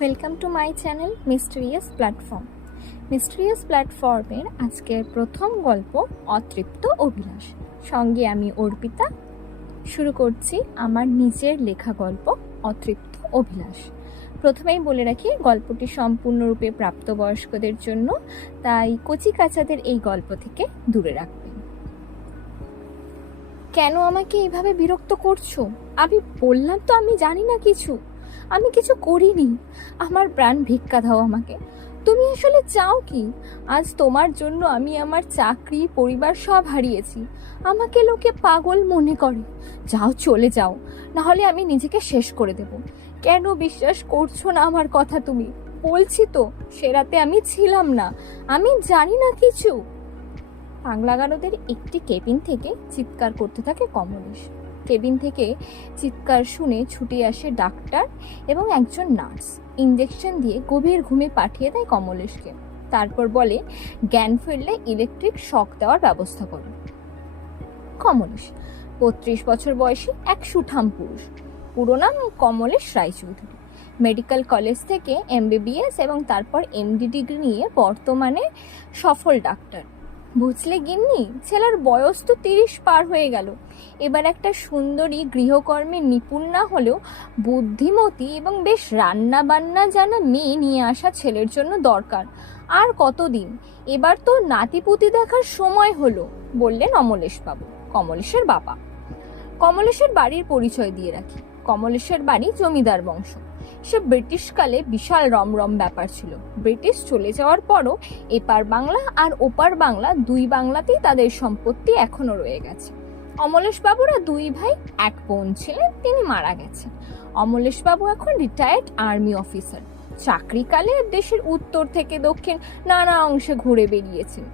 Welcome to my channel mysterious platform. Mysterious প্ল্যাটফর্মের আজকের প্রথম গল্প অতৃপ্ত অভিলাষ। সঙ্গে আমি অর্পিতা শুরু করছি আমার নিজের লেখা গল্প অতৃপ্ত অভিলাষ। প্রথমেই বলে রাখি, গল্পটি সম্পূর্ণরূপে প্রাপ্তবয়স্কদের জন্য, তাই কচি কাচাদের এই গল্প থেকে দূরে রাখবেন। কেন আমাকে এইভাবে বিরক্ত করছো? আমি বললাম তো আমি জানি না কিছু, আমি কিছু করিনি। আমার প্রাণ ভিক্ষা দাও আমাকে। তুমি আসলে চাও কি? আজ তোমার জন্য আমি আমার চাকরি, পরিবার সব হারিয়েছি। আমাকে লোকে পাগল মনে করে। যাও, চলে যাও, নাহলে আমি নিজেকে শেষ করে দেব। কেন বিশ্বাস করছো না আমার কথা তুমি? বলছি তো, সে রাতে আমি ছিলাম না, আমি জানি না কিছু। পাগলাগারদের একটি কেবিন থেকে চিৎকার করতে থাকে কমলেশ। কেবিন থেকে চিৎকার শুনে ছুটে আসে ডাক্তার এবং একজন নার্স। ইঞ্জেকশন দিয়ে গভীর ঘুমে পাঠিয়ে দেয় কমলেশকে। তারপর বলে, জ্ঞান ফিরলে ইলেকট্রিক শক দেওয়ার ব্যবস্থা করো। কমলেশ 32 বছর বয়সী এক সুঠাম পুরুষ। পুরো নাম কমলেশ রায়চৌধুরী। মেডিকেল কলেজ থেকে MBBS এবং তারপর MD ডিগ্রি নিয়ে বর্তমানে সফল ডাক্তার। বুঝলে গিন্নি, ছেলের বয়স তো 30 পার হয়ে গেল। এবার একটা সুন্দরী, গৃহকর্মে নিপুণ না হলেও বুদ্ধিমতী এবং বেশ রান্না বান্না জানা মেয়ে নিয়ে আসা ছেলের জন্য দরকার। আর কতদিন? এবার তো নাতিপুতি দেখার সময় হলো, বললেন অমলেশবাবু, কমলেশের বাবা। কমলেশের বাড়ির পরিচয় দিয়ে রাখি। কমলেশের বাড়ি জমিদার বংশ। সে ব্রিটিশকালে বিশাল রমরম ব্যাপার ছিল। ব্রিটিশ চলে যাওয়ার পরও এপার বাংলা আর ওপার বাংলা, দুই বাংলাতেই তাদের সম্পত্তি এখনো রয়ে গেছে। অমলেশবাবুরা দুই ভাই, এক বোন ছিলেন, তিনি মারা গেছেন। অমলেশবাবু এখন রিটায়ার্ড আর্মি অফিসার। চাকরিকালে দেশের উত্তর থেকে দক্ষিণ নানা অংশে ঘুরে বেরিয়েছেন।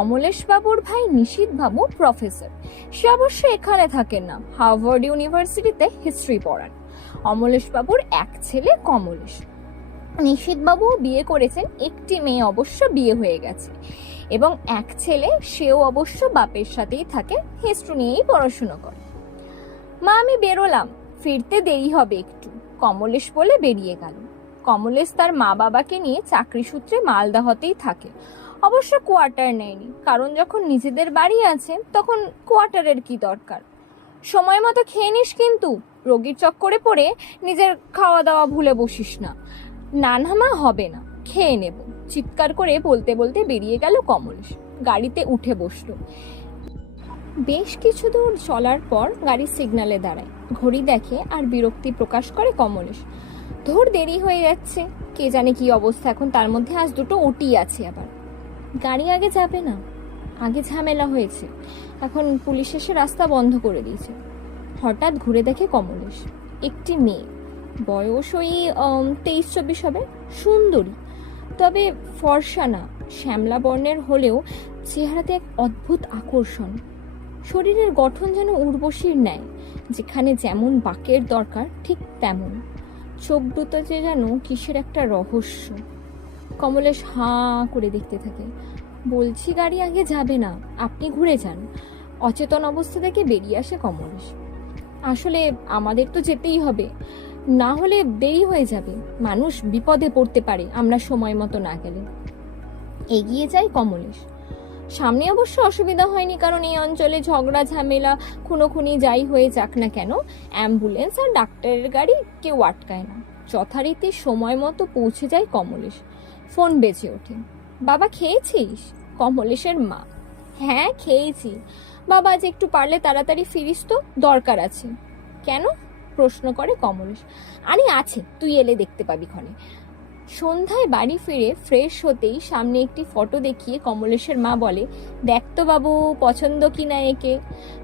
অমলেশবাবুর ভাই নিশীথবাবু প্রফেসর। সে অবশ্য এখানে থাকেন না, হার্ভার্ড ইউনিভার্সিটিতে হিস্ট্রি পড়ান। অমলেশবাবুর এক ছেলে কমলেশ। নিশীথবাবু বিয়ে করেছেন, একটি মেয়ে অবশ্য বিয়ে হয়ে গেছে, এবং এক ছেলে, সেও অবশ্য বাপের সাথেই থাকে, হিস্ট্রি নিয়েই পড়াশুনো করে। মা, আমি বেরোলাম, ফিরতে দেরি হবে একটু, কমলেশ বলে বেরিয়ে গেল। কমলেশ তার মা বাবাকে নিয়ে চাকরি সূত্রে মালদাহতেই থাকে। অবশ্য কোয়ার্টার নেয়নি, কারণ যখন নিজেদের বাড়ি আছে তখন কোয়ার্টারের কি দরকার। সময় মতো খেয়ে নিস কিন্তু, রোগীর চক্করে পড়ে নিজের খাওয়া দাওয়া ভুলে বসিস না। নানামা হবে না, খেয়ে নেব, চিৎকার করে বলতে বলতে বেরিয়ে গেল কমলেশ। গাড়িতে উঠে বসলো। বেশ কিছু দূর চলার পর গাড়ি সিগন্যালে দাঁড়ায়। ঘড়ি দেখে আর বিরক্তি প্রকাশ করে কমলেশ। ধর, দেরি হয়ে যাচ্ছে, কে জানে কি অবস্থা এখন, তার মধ্যে আজ দুটো ওটি আছে আবার। গাড়ি আগে যাবে না, আগে ঝামেলা হয়েছে, এখন পুলিশ এসে রাস্তা বন্ধ করে দিয়েছে। হঠাৎ ঘুরে দেখে কমলেশ একটি মেয়ে, বয়স ওই 23-24 হবে, সুন্দরী, তবে ফর্সা না, শ্যামলা বর্ণের হলেও চেহারাতে এক অদ্ভুত আকর্ষণ। শরীরের গঠন যেন উর্বশীর ন্যায়, যেখানে যেমন বাকের দরকার ঠিক তেমন। চোখ দুটোতে যেন কিসের একটা রহস্য। কমলেশ হাঁ করে দেখতে থাকে। বলছি, গাড়ি আগে যাবে না, আপনি ঘুরে যান। অচেতন অবস্থা থেকে বেরিয়ে আসে কমলেশ। আসলে আমাদের তো যেতেই হবে, না হলে দেরি হয়ে যাবে, মানুষ বিপদে পড়তে পারে আমরা সময় মতো না গেলে। এগিয়ে যায় কমলেশ। সামনে অবশ্য অসুবিধা হয়নি, কারণ এই অঞ্চলে ঝগড়া ঝামেলা খুনোখুনি যাই হয়ে যাক না কেন, অ্যাম্বুলেন্স আর ডাক্তারের গাড়ি কেউ আটকায় না। যথারীতি সময় মতো পৌঁছে যায় কমলেশ। ফোন বেজে ওঠে। বাবা, খেয়েছিস? কমলেশের মা। হ্যাঁ, খেয়েছি। বাবা, আজ একটু পারলে তাড়াতাড়ি ফিরিস তো, দরকার আছে। কেন? প্রশ্ন করে কমলেশ। আরে আছে, তুই এলে দেখতে পাবি ক্ষণে। সন্ধ্যায় বাড়ি ফিরে ফ্রেশ হতেই সামনে একটি ফটো দেখিয়ে কমলেশের মা বলে, দেখ তো বাবু, পছন্দ কিনা একে।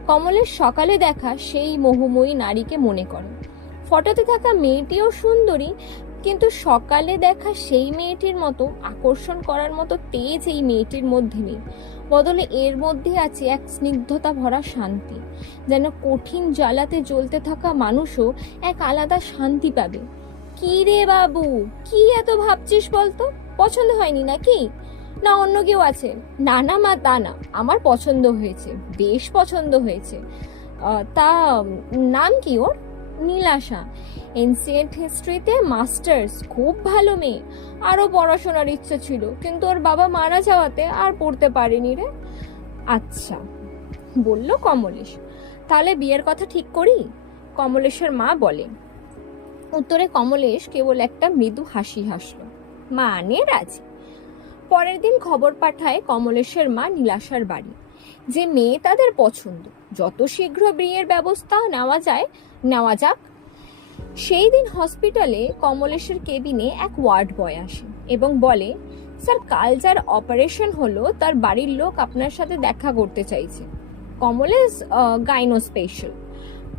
কমলেশ সকালে দেখা সেই মোহময়ী নারীকে মনে করে। ফটোতে থাকা মেয়েটিও সুন্দরী, কিন্তু সকালে দেখা সেই মেয়েটির মতো আকর্ষণ করার মতো তেজ এই মেয়েটির মধ্যে নেই। বদলে এর মধ্যে আছে এক স্নিগ্ধতা ভরা শান্তি, যেন কঠিন জ্বালাতে জ্বলতে থাকা মানুষও এক আলাদা শান্তি পাবে। কি রে বাবু, কি এত ভাবছিস বলতো? পছন্দ হয়নি নাকি? না অন্য কেউ আছে? না না মা, তা না, আমার পছন্দ হয়েছে, বেশ পছন্দ হয়েছে। তা নাম কি ওর? নীলাশা। এনসিয়েন্ট হিস্ট্রিতে মাস্টার্স, খুব ভালো মেয়ে, আরো পড়াশোনার ইচ্ছে ছিল, কিন্তু ওর বাবা মারা যাওয়াতে আর পড়তে পারেনি রে। আচ্ছা, বলল কমলেশ। তাহলে বিয়ের কথা ঠিক করি? কমলেশের মা বলে। উত্তরে কমলেশ কেবল একটা মৃদু হাসি হাসল, মানে রাজি। পরের দিন খবর পাঠায় কমলেশের মা নীলাশার বাড়ি, যে মেয়ে তাদের পছন্দ, যত শীঘ্র বিয়ের ব্যবস্থা নেওয়া যাক। সেই দিন হসপিটালে কমলেশের কেবিনে এক ওয়ার্ড বয় আসে এবং বলে, স্যার, কাল যার অপারেশন হলো তার বাড়ির লোক আপনার সাথে দেখা করতে চাইছে। কমলেশ গাইনো স্পেশাল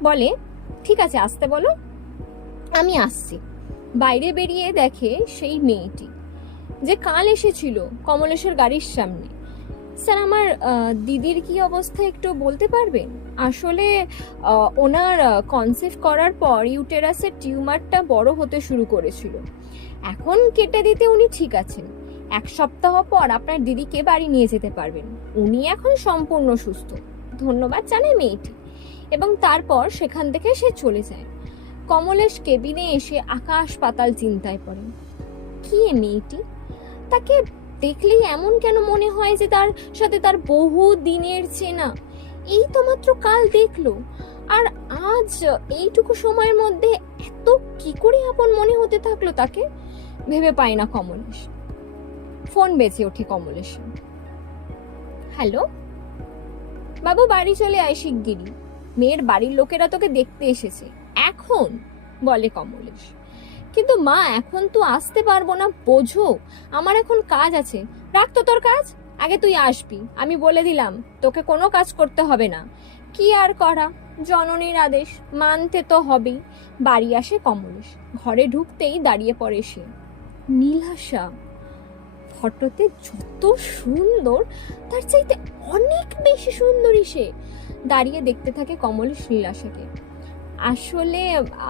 বলে, ঠিক আছে, আসতে বলো, আমি আসছি। বাইরে বেরিয়ে দেখে সেই মেয়েটি যে কাল এসেছিল কমলেশের গাড়ির সামনে। স্যার, আমার দিদির কি অবস্থা একটু বলতে পারবেন? আসলে ওনার কনসিভ করার পর ইউটেরাসের টিউমারটা বড় হতে শুরু করেছিল। এখন কেটে দিতে উনি ঠিক আছেন। 1 সপ্তাহ পর আপনার দিদিকে বাড়ি নিয়ে যেতে পারবেন। উনি এখন সম্পূর্ণ সুস্থ। ধন্যবাদ জানায় মেয়েটি এবং তারপর সেখান থেকে সে চলে যায়। কমলেশ কেবিনে এসে আকাশ পাতাল চিন্তায় পড়ে। কি এ মেয়েটি? তাকে দেখলেই এমন কেন মনে হয় যে তার সাথে তার বহু দিনের চেনা? এই তো মাত্র কাল দেখলো, আর আজ এইটুকু সময়ের মধ্যে এত কি করে আপন মনে হতে থাকলো তাকে? ভেবে পায় না কমলেশ। ফোন বেজে ওঠে কমলেশ। হ্যালো বাবু, বাড়ি চলে আয় শিগগিরই, মেয়ের বাড়ির লোকেরা তোকে দেখতে এসেছে এখন, বলে কমলেশ। কিন্তু মা, এখন তো আসতে পারবো না, বোঝো, আমার এখন কাজ আছে। রাখ তো তোর কাজ, আগে তুই আসবি, আমি বলে দিলাম তোকে কোনো কাজ করতে হবে না। কি আর করা, জননীর আদেশ মানতে তো হবেই। বাড়ি আসে কমলেশ। ঘরে ঢুকতেই দাঁড়িয়ে পড়ে সে। নীলাশা ফটোতে যত সুন্দর, তার চাইতে অনেক বেশি সুন্দরী সে। দাঁড়িয়ে দেখতে থাকে কমলেশ নীলাশাকে। আসলে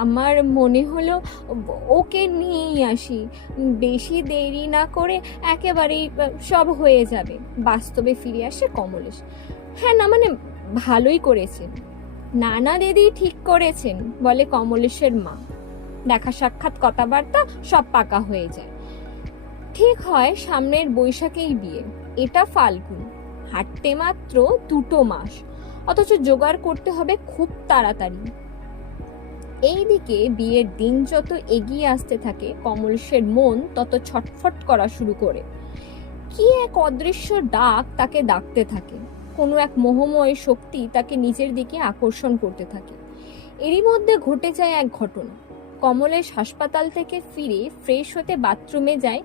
আমার মনে হলো ওকে নিয়েই আসি, বেশি দেরি না করে একেবারেই সব হয়ে যাবে। বাস্তবে ফিরে আসে কমলেশ। হ্যাঁ, না মানে ভালোই করেছেন, নানা দিদি ঠিক করেছেন, বলে কমলেশের মা। দেখা সাক্ষাৎ কথাবার্তা সব পাকা হয়ে যায়। ঠিক হয় সামনের বৈশাখেই বিয়ে। এটা ফাল্গুন, হাঁটতে মাত্র 2 মাস, অথচ জোগাড় করতে হবে খুব তাড়াতাড়ি। এইদিকে বিয়ের দিন যত এগিয়ে আসতে থাকে, কমলেশের মন তত ছটফট করা শুরু করে। কি এক অদৃশ্য ডাক তাকে ডাকতে থাকে, কোনো এক মোহময় শক্তি তাকে নিজের দিকে আকর্ষণ করতে থাকে। এরই মধ্যে ঘটে যায় এক ঘটনা। কমলেশ হাসপাতাল থেকে ফিরে ফ্রেশ হতে বাথরুমে যায়।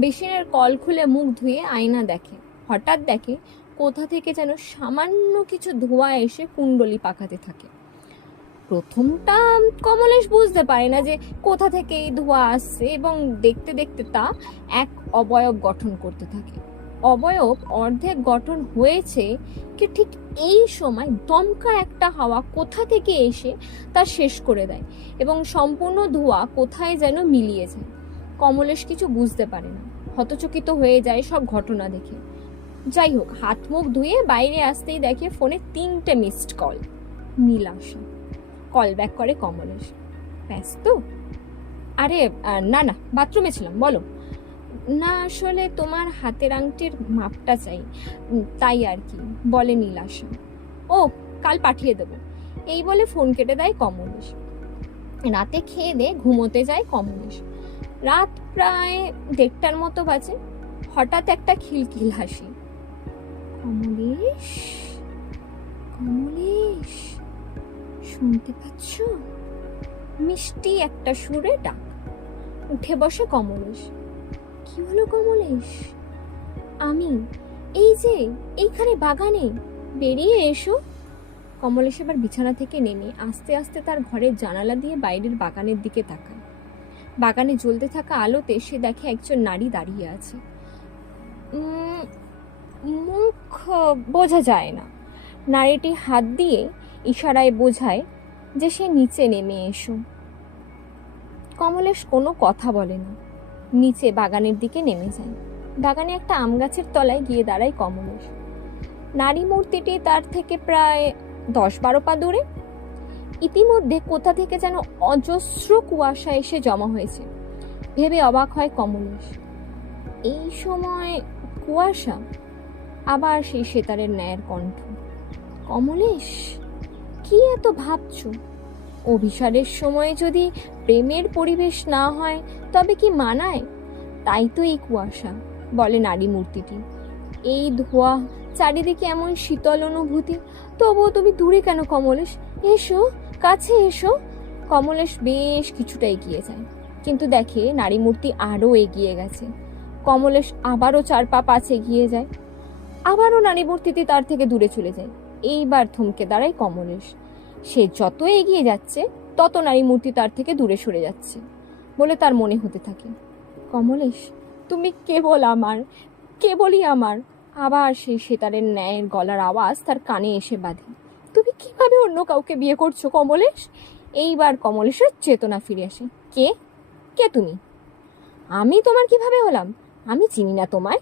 বেসিনের কল খুলে মুখ ধুয়ে আয়না দেখে। হঠাৎ দেখে কোথা থেকে যেন সামান্য কিছু ধোঁয়া এসে কুণ্ডলি পাকাতে থাকে। প্রথমটা কমলেশ বুঝতে পারে না যে কোথা থেকে এই ধোঁয়া আসছে, এবং দেখতে দেখতে তা এক অবয়ব গঠন করতে থাকে। অবয়ব অর্ধেক গঠন হয়েছে কি ঠিক এই সময় দমকা একটা হাওয়া কোথা থেকে এসে তা শেষ করে দেয় এবং সম্পূর্ণ ধোঁয়া কোথায় যেন মিলিয়ে যায়। কমলেশ কিছু বুঝতে পারে না, হতচকিত হয়ে যায় সব ঘটনা দেখে। যাই হোক, হাত মুখ ধুয়ে বাইরে আসতেই দেখে ফোনে 3টে missed call. Nilasha. Call back করে কমলেশ। ব্যস্ত? আরে না না, বাথরুমে ছিলাম, বলো। না, আসলে তোমার হাতের আংটির মাপটা চাই, তাই আর কি, বলে নীলাশা। ও, কাল পাঠিয়ে দেবো, এই বলে ফোন কেটে দেয় কমলেশ। রাতে খেয়ে দিয়ে ঘুমোতে যায় কমলেশ। রাত প্রায় 1:30টার মতো বাজে। হঠাৎ একটা খিলখিল হাসি। কমলেশ, কমলেশ, শুনতে পাচ্ছ? মিষ্টি একটা সুরে ডাক। উঠে বসে কমলেশ। কি হলো কমলেশ? আমি, এই যে এইখানে বাগানে, বেরিয়ে এসো। কমলেশ এবার বিছানা থেকে নেমে আস্তে আস্তে তার ঘরের জানালা দিয়ে বাইরের বাগানের দিকে তাকায়। বাগানে জ্বলতে থাকা আলোতে সে দেখে একজন নারী দাঁড়িয়ে আছে। মুখ বোঝা যায় না। নারীটি হাত দিয়ে ইশারায় বোঝায় যে সে নিচে নেমে এসো। কমলেশ কোনো কথা বলে না, নিচে বাগানের দিকে নেমে যায়। বাগানে একটা আম গাছের তলায় গিয়ে দাঁড়ায় কমলেশ। নারী মূর্তিটি তার থেকে প্রায় 10-12 পা দূরে। ইতিমধ্যে কোথা থেকে যেন অজস্র কুয়াশা এসে জমা হয়েছে। ভেবে অবাক হয় কমলেশ। এই সময় কুয়াশা? আবার সেই সেতারের ন্যায়ের কণ্ঠ, কমলেশ কি এত ভাবছো? অভিসারের সময় যদি প্রেমের পরিবেশ না হয় তবে কি মানায়? তাই তো এই কুয়াশা, বলে নারী মূর্তিটি। এই ধোঁয়া, চারিদিকে এমন শীতল অনুভূতি, তবুও তুমি দূরে কেন কমলেশ? এসো, কাছে এসো। কমলেশ বেশ কিছুটা এগিয়ে যায়, কিন্তু দেখে নারী মূর্তি আরও এগিয়ে গেছে। কমলেশ আবারও 4 পা পাছে এগিয়ে যায়, আবারও নারী মূর্তিটি তার থেকে দূরে চলে যায়। এইবার থমকে দাঁড়ায় কমলেশ। সে যত এগিয়ে যাচ্ছে তত নারী মূর্তি তার থেকে দূরে সরে যাচ্ছে বলে তার মনে হতে থাকে। কমলেশ, তুমি কেবল আমার, কেবলই আমার। আবার সেই সেতারের ন্যায়ের গলার আওয়াজ তার কানে এসে বাঁধে। তুমি কিভাবে অন্য কাউকে বিয়ে করছো কমলেশ? এইবার কমলেশের চেতনা ফিরে আসে। কে কে তুমি? আমি তোমার কিভাবে হলাম? আমি চিনি না তোমায়।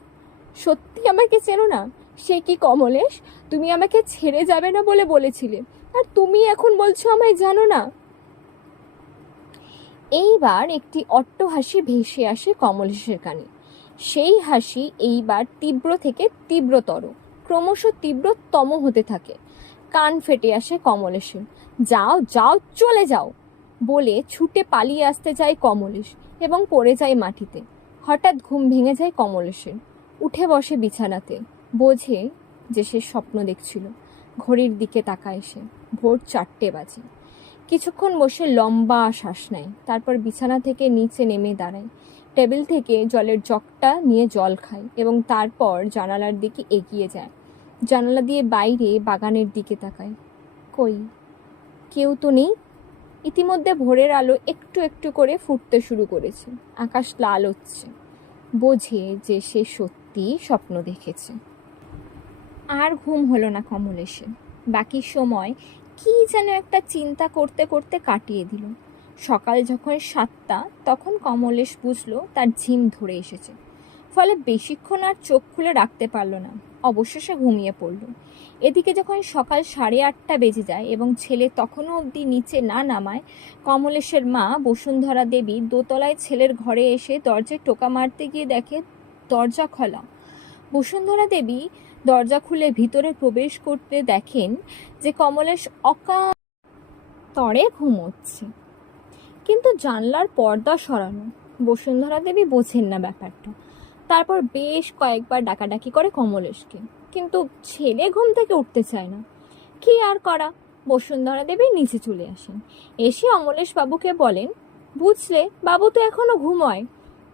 সত্যি আমাকে চেনো না? সে কি কমলেশ, তুমি আমাকে ছেড়ে যাবে না বলে বলেছিলে, আর তুমি এখন বলছো আমায় জানো না? এইবার একটি অট্ট হাসি ভেসে আসে কমলেশের কানে। সেই হাসি এইবার তীব্র থেকে তীব্রতর, ক্রমশ তীব্রতম হতে থাকে। কান ফেটে আসে কমলেশের। যাও যাও, চলে যাও বলে ছুটে পালিয়ে আসতে যায় কমলেশ এবং পড়ে যায় মাটিতে। হঠাৎ ঘুম ভেঙে যায় কমলেশের। উঠে বসে বিছানাতে, বোঝে যে সে স্বপ্ন দেখছিল। ঘড়ির দিকে তাকায় সে, ভোর 4টে বাজে। কিছুক্ষণ বসে লম্বা শ্বাস নেয়, তারপর বিছানা থেকে নিচে নেমে দাঁড়ায়। টেবিল থেকে জলের জগটা নিয়ে জল খায় এবং তারপর জানালার দিকে এগিয়ে যায়। জানালা দিয়ে বাইরে বাগানের দিকে তাকায়। কই, কেউ তো নেই। ইতিমধ্যে ভোরের আলো একটু একটু করে ফুটতে শুরু করেছে, আকাশ লাল হচ্ছে। বোঝে যে সে সত্যি স্বপ্ন দেখেছে। আর ঘুম হলো না কমলেশের। বাকি সময় কি যেন একটা চিন্তা করতে করতে কাটিয়ে দিল। সকাল যখন 7টা, তখন কমলেশ বুঝলো তার ঝিম ধরে এসেছে, ফলে বেশিক্ষণ আর চোখ খুলে রাখতে পারল না। অবশেষে ঘুমিয়ে পড়ল। এদিকে যখন সকাল 8:30 বেজে যায় এবং ছেলে তখনও অবধি নিচে না নামায়, কমলেশের মা বসুন্ধরা দেবী দোতলায় ছেলের ঘরে এসে দরজায় টোকা মারতে গিয়ে দেখে দরজা খোলা। বসুন্ধরা দেবী দরজা খুলে ভিতরে প্রবেশ করতে দেখেন যে কমলেশ অকাতরে ঘুমোচ্ছে, কিন্তু জানলার পর্দা সরানো। বসুন্ধরা দেবী বোঝেন না ব্যাপারটা। তারপর বেশ কয়েকবার ডাকাডাকি করে কমলেশকে, কিন্তু ছেলে ঘুম থেকে উঠতে চায় না। কি আর করা, বসুন্ধরা দেবী নিচে চলে আসেন। এসে অমলেশ বাবুকে বলেন, বুঝলে বাবু তো এখনো ঘুমোয়,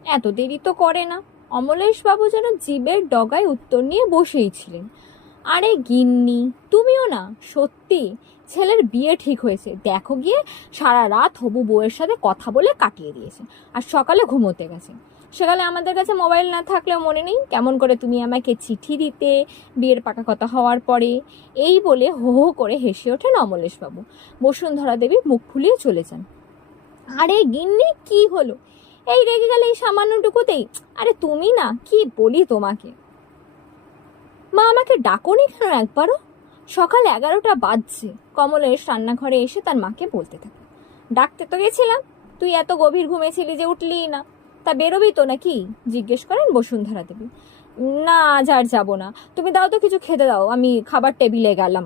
এত দেরি তো করে না। অমলেশ বাবু যেন জীবের ডগায় উত্তর নিয়ে বসেই ছিলেন। আরে গিন্নি, তুমিও না? সত্যি ছেলের বিয়ে ঠিক হয়েছে, দেখো গিয়ে। সারা রাত হবু বউয়ের সাথে কথা বলে কাটিয়ে দিয়েছে, আর সকালে ঘুমোতে গেছে। সেকালে আমাদের কাছে মোবাইল না থাকলেও মনে নেই কেমন করে তুমি আমাকে চিঠি দিতে বিয়ের পাকা কথা হওয়ার পরে। এই বলে হো হো করে হেসে ওঠেন অমলেশবাবু। বসুন্ধরা দেবী মুখ ফুলিয়ে চলে যান। আরে গিন্নি, কি হলো? এই রেগে গেলে এই সামান্যটুকুতেই? আরে তুমি না, কি বলি তোমাকে। মা, আমাকে ডাকোনি কেন একবারও? সকাল 11টা বাজছে। কমলেশ রান্নাঘরে এসে তার মাকে বলতে থাকে। ডাকতে তো গেছিলাম, তুই এত গভীর ঘুমেছিলি যে উঠলি না। তা বেরোবি তো নাকি? জিজ্ঞেস করেন বসুন্ধরা দেবী। না, আজ আর যাবো না। তুমি দাও তো, কিছু খেতে দাও, আমি খাবার টেবিলে গেলাম।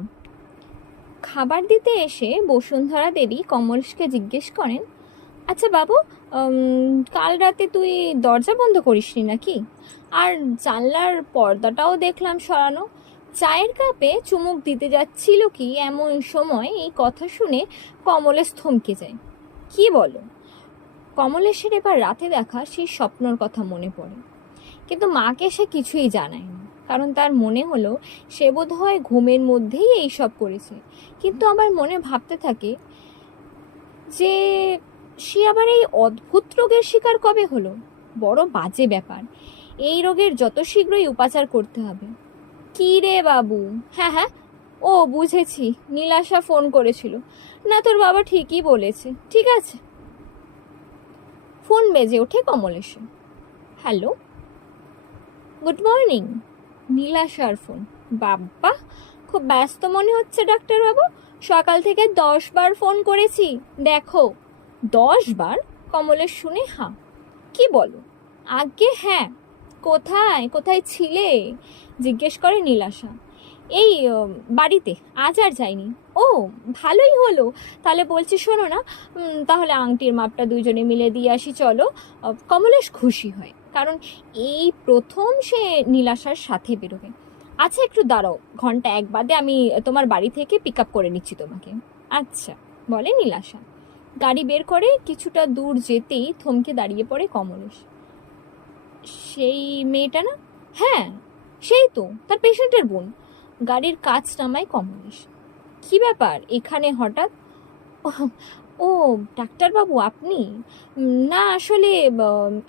খাবার দিতে এসে বসুন্ধরা দেবী কমলেশকে জিজ্ঞেস করেন, আচ্ছা বাবু, কাল রাতে তুই দরজা বন্ধ করিসনি নাকি? আর জানলার পর্দাটাও দেখলাম সরানো। চায়ের কাপে চুমুক দিতে যাচ্ছিল কি এমন সময় এই কথা শুনে কমলেশ থমকে যায়। কি বলো? কমলেশের এবার রাতে দেখা সেই স্বপ্নর কথা মনে পড়ে, কিন্তু মাকে সে কিছুই জানায় না, কারণ তার মনে হলো সে বোধহয় ঘুমের মধ্যেই এইসব করেছে। কিন্তু আবার মনে ভাবতে থাকে যে সে আবার এই অদ্ভুত রোগের শিকার কবে হলো। বড় বাজে ব্যাপার। এই রোগের যত শীঘ্রই উপাচার করতে হবে। কি রে বাবু? হ্যাঁ হ্যাঁ, ও বুঝেছি, নীলাশা ফোন করেছিল। না, তোর বাবা ঠিকই বলেছে। ঠিক আছে। ফোন বেজে ওঠে কমলেশের। Hello, good morning. নীলাশার ফোন। বাবা, খুব ব্যস্ত মনে হচ্ছে ডাক্তারবাবু। সকাল থেকে 10 বার ফোন করেছি, দেখো। 10 বার? কমলেশ শুনে হাঁ। কি বলো? আজ্ঞে হ্যাঁ। কোথায় কোথায় ছিলে জিজ্ঞেস করে নীলাশা। এই বাড়িতে, আজ আর যাইনি। ও, ভালোই হলো। তাহলে বলছি শোনো না, তাহলে আংটির মাপটা দুইজনে মিলে দিয়ে আসি, চলো। কমলেশ খুশি হয়, কারণ এই প্রথম সে নীলাশার সাথে বেরোবে। আচ্ছা একটু দাঁড়াও, ঘন্টা 1 বাদে আমি তোমার বাড়ি থেকে পিক আপ করে নিচ্ছি তোমাকে। আচ্ছা, বলে নীলাশা। গাড়ি বের করে কিছুটা দূর যেতেই থমকে দাঁড়িয়ে পড়ে কমলেশ। সেই মেয়েটা না? হ্যাঁ, সেই তো, তার পেশেন্টের বোন। গাড়ির কাচ নামায় কমলেশ। কি ব্যাপার এখানে হঠাৎ? ও, ডাক্তারবাবু আপনি? না আসলে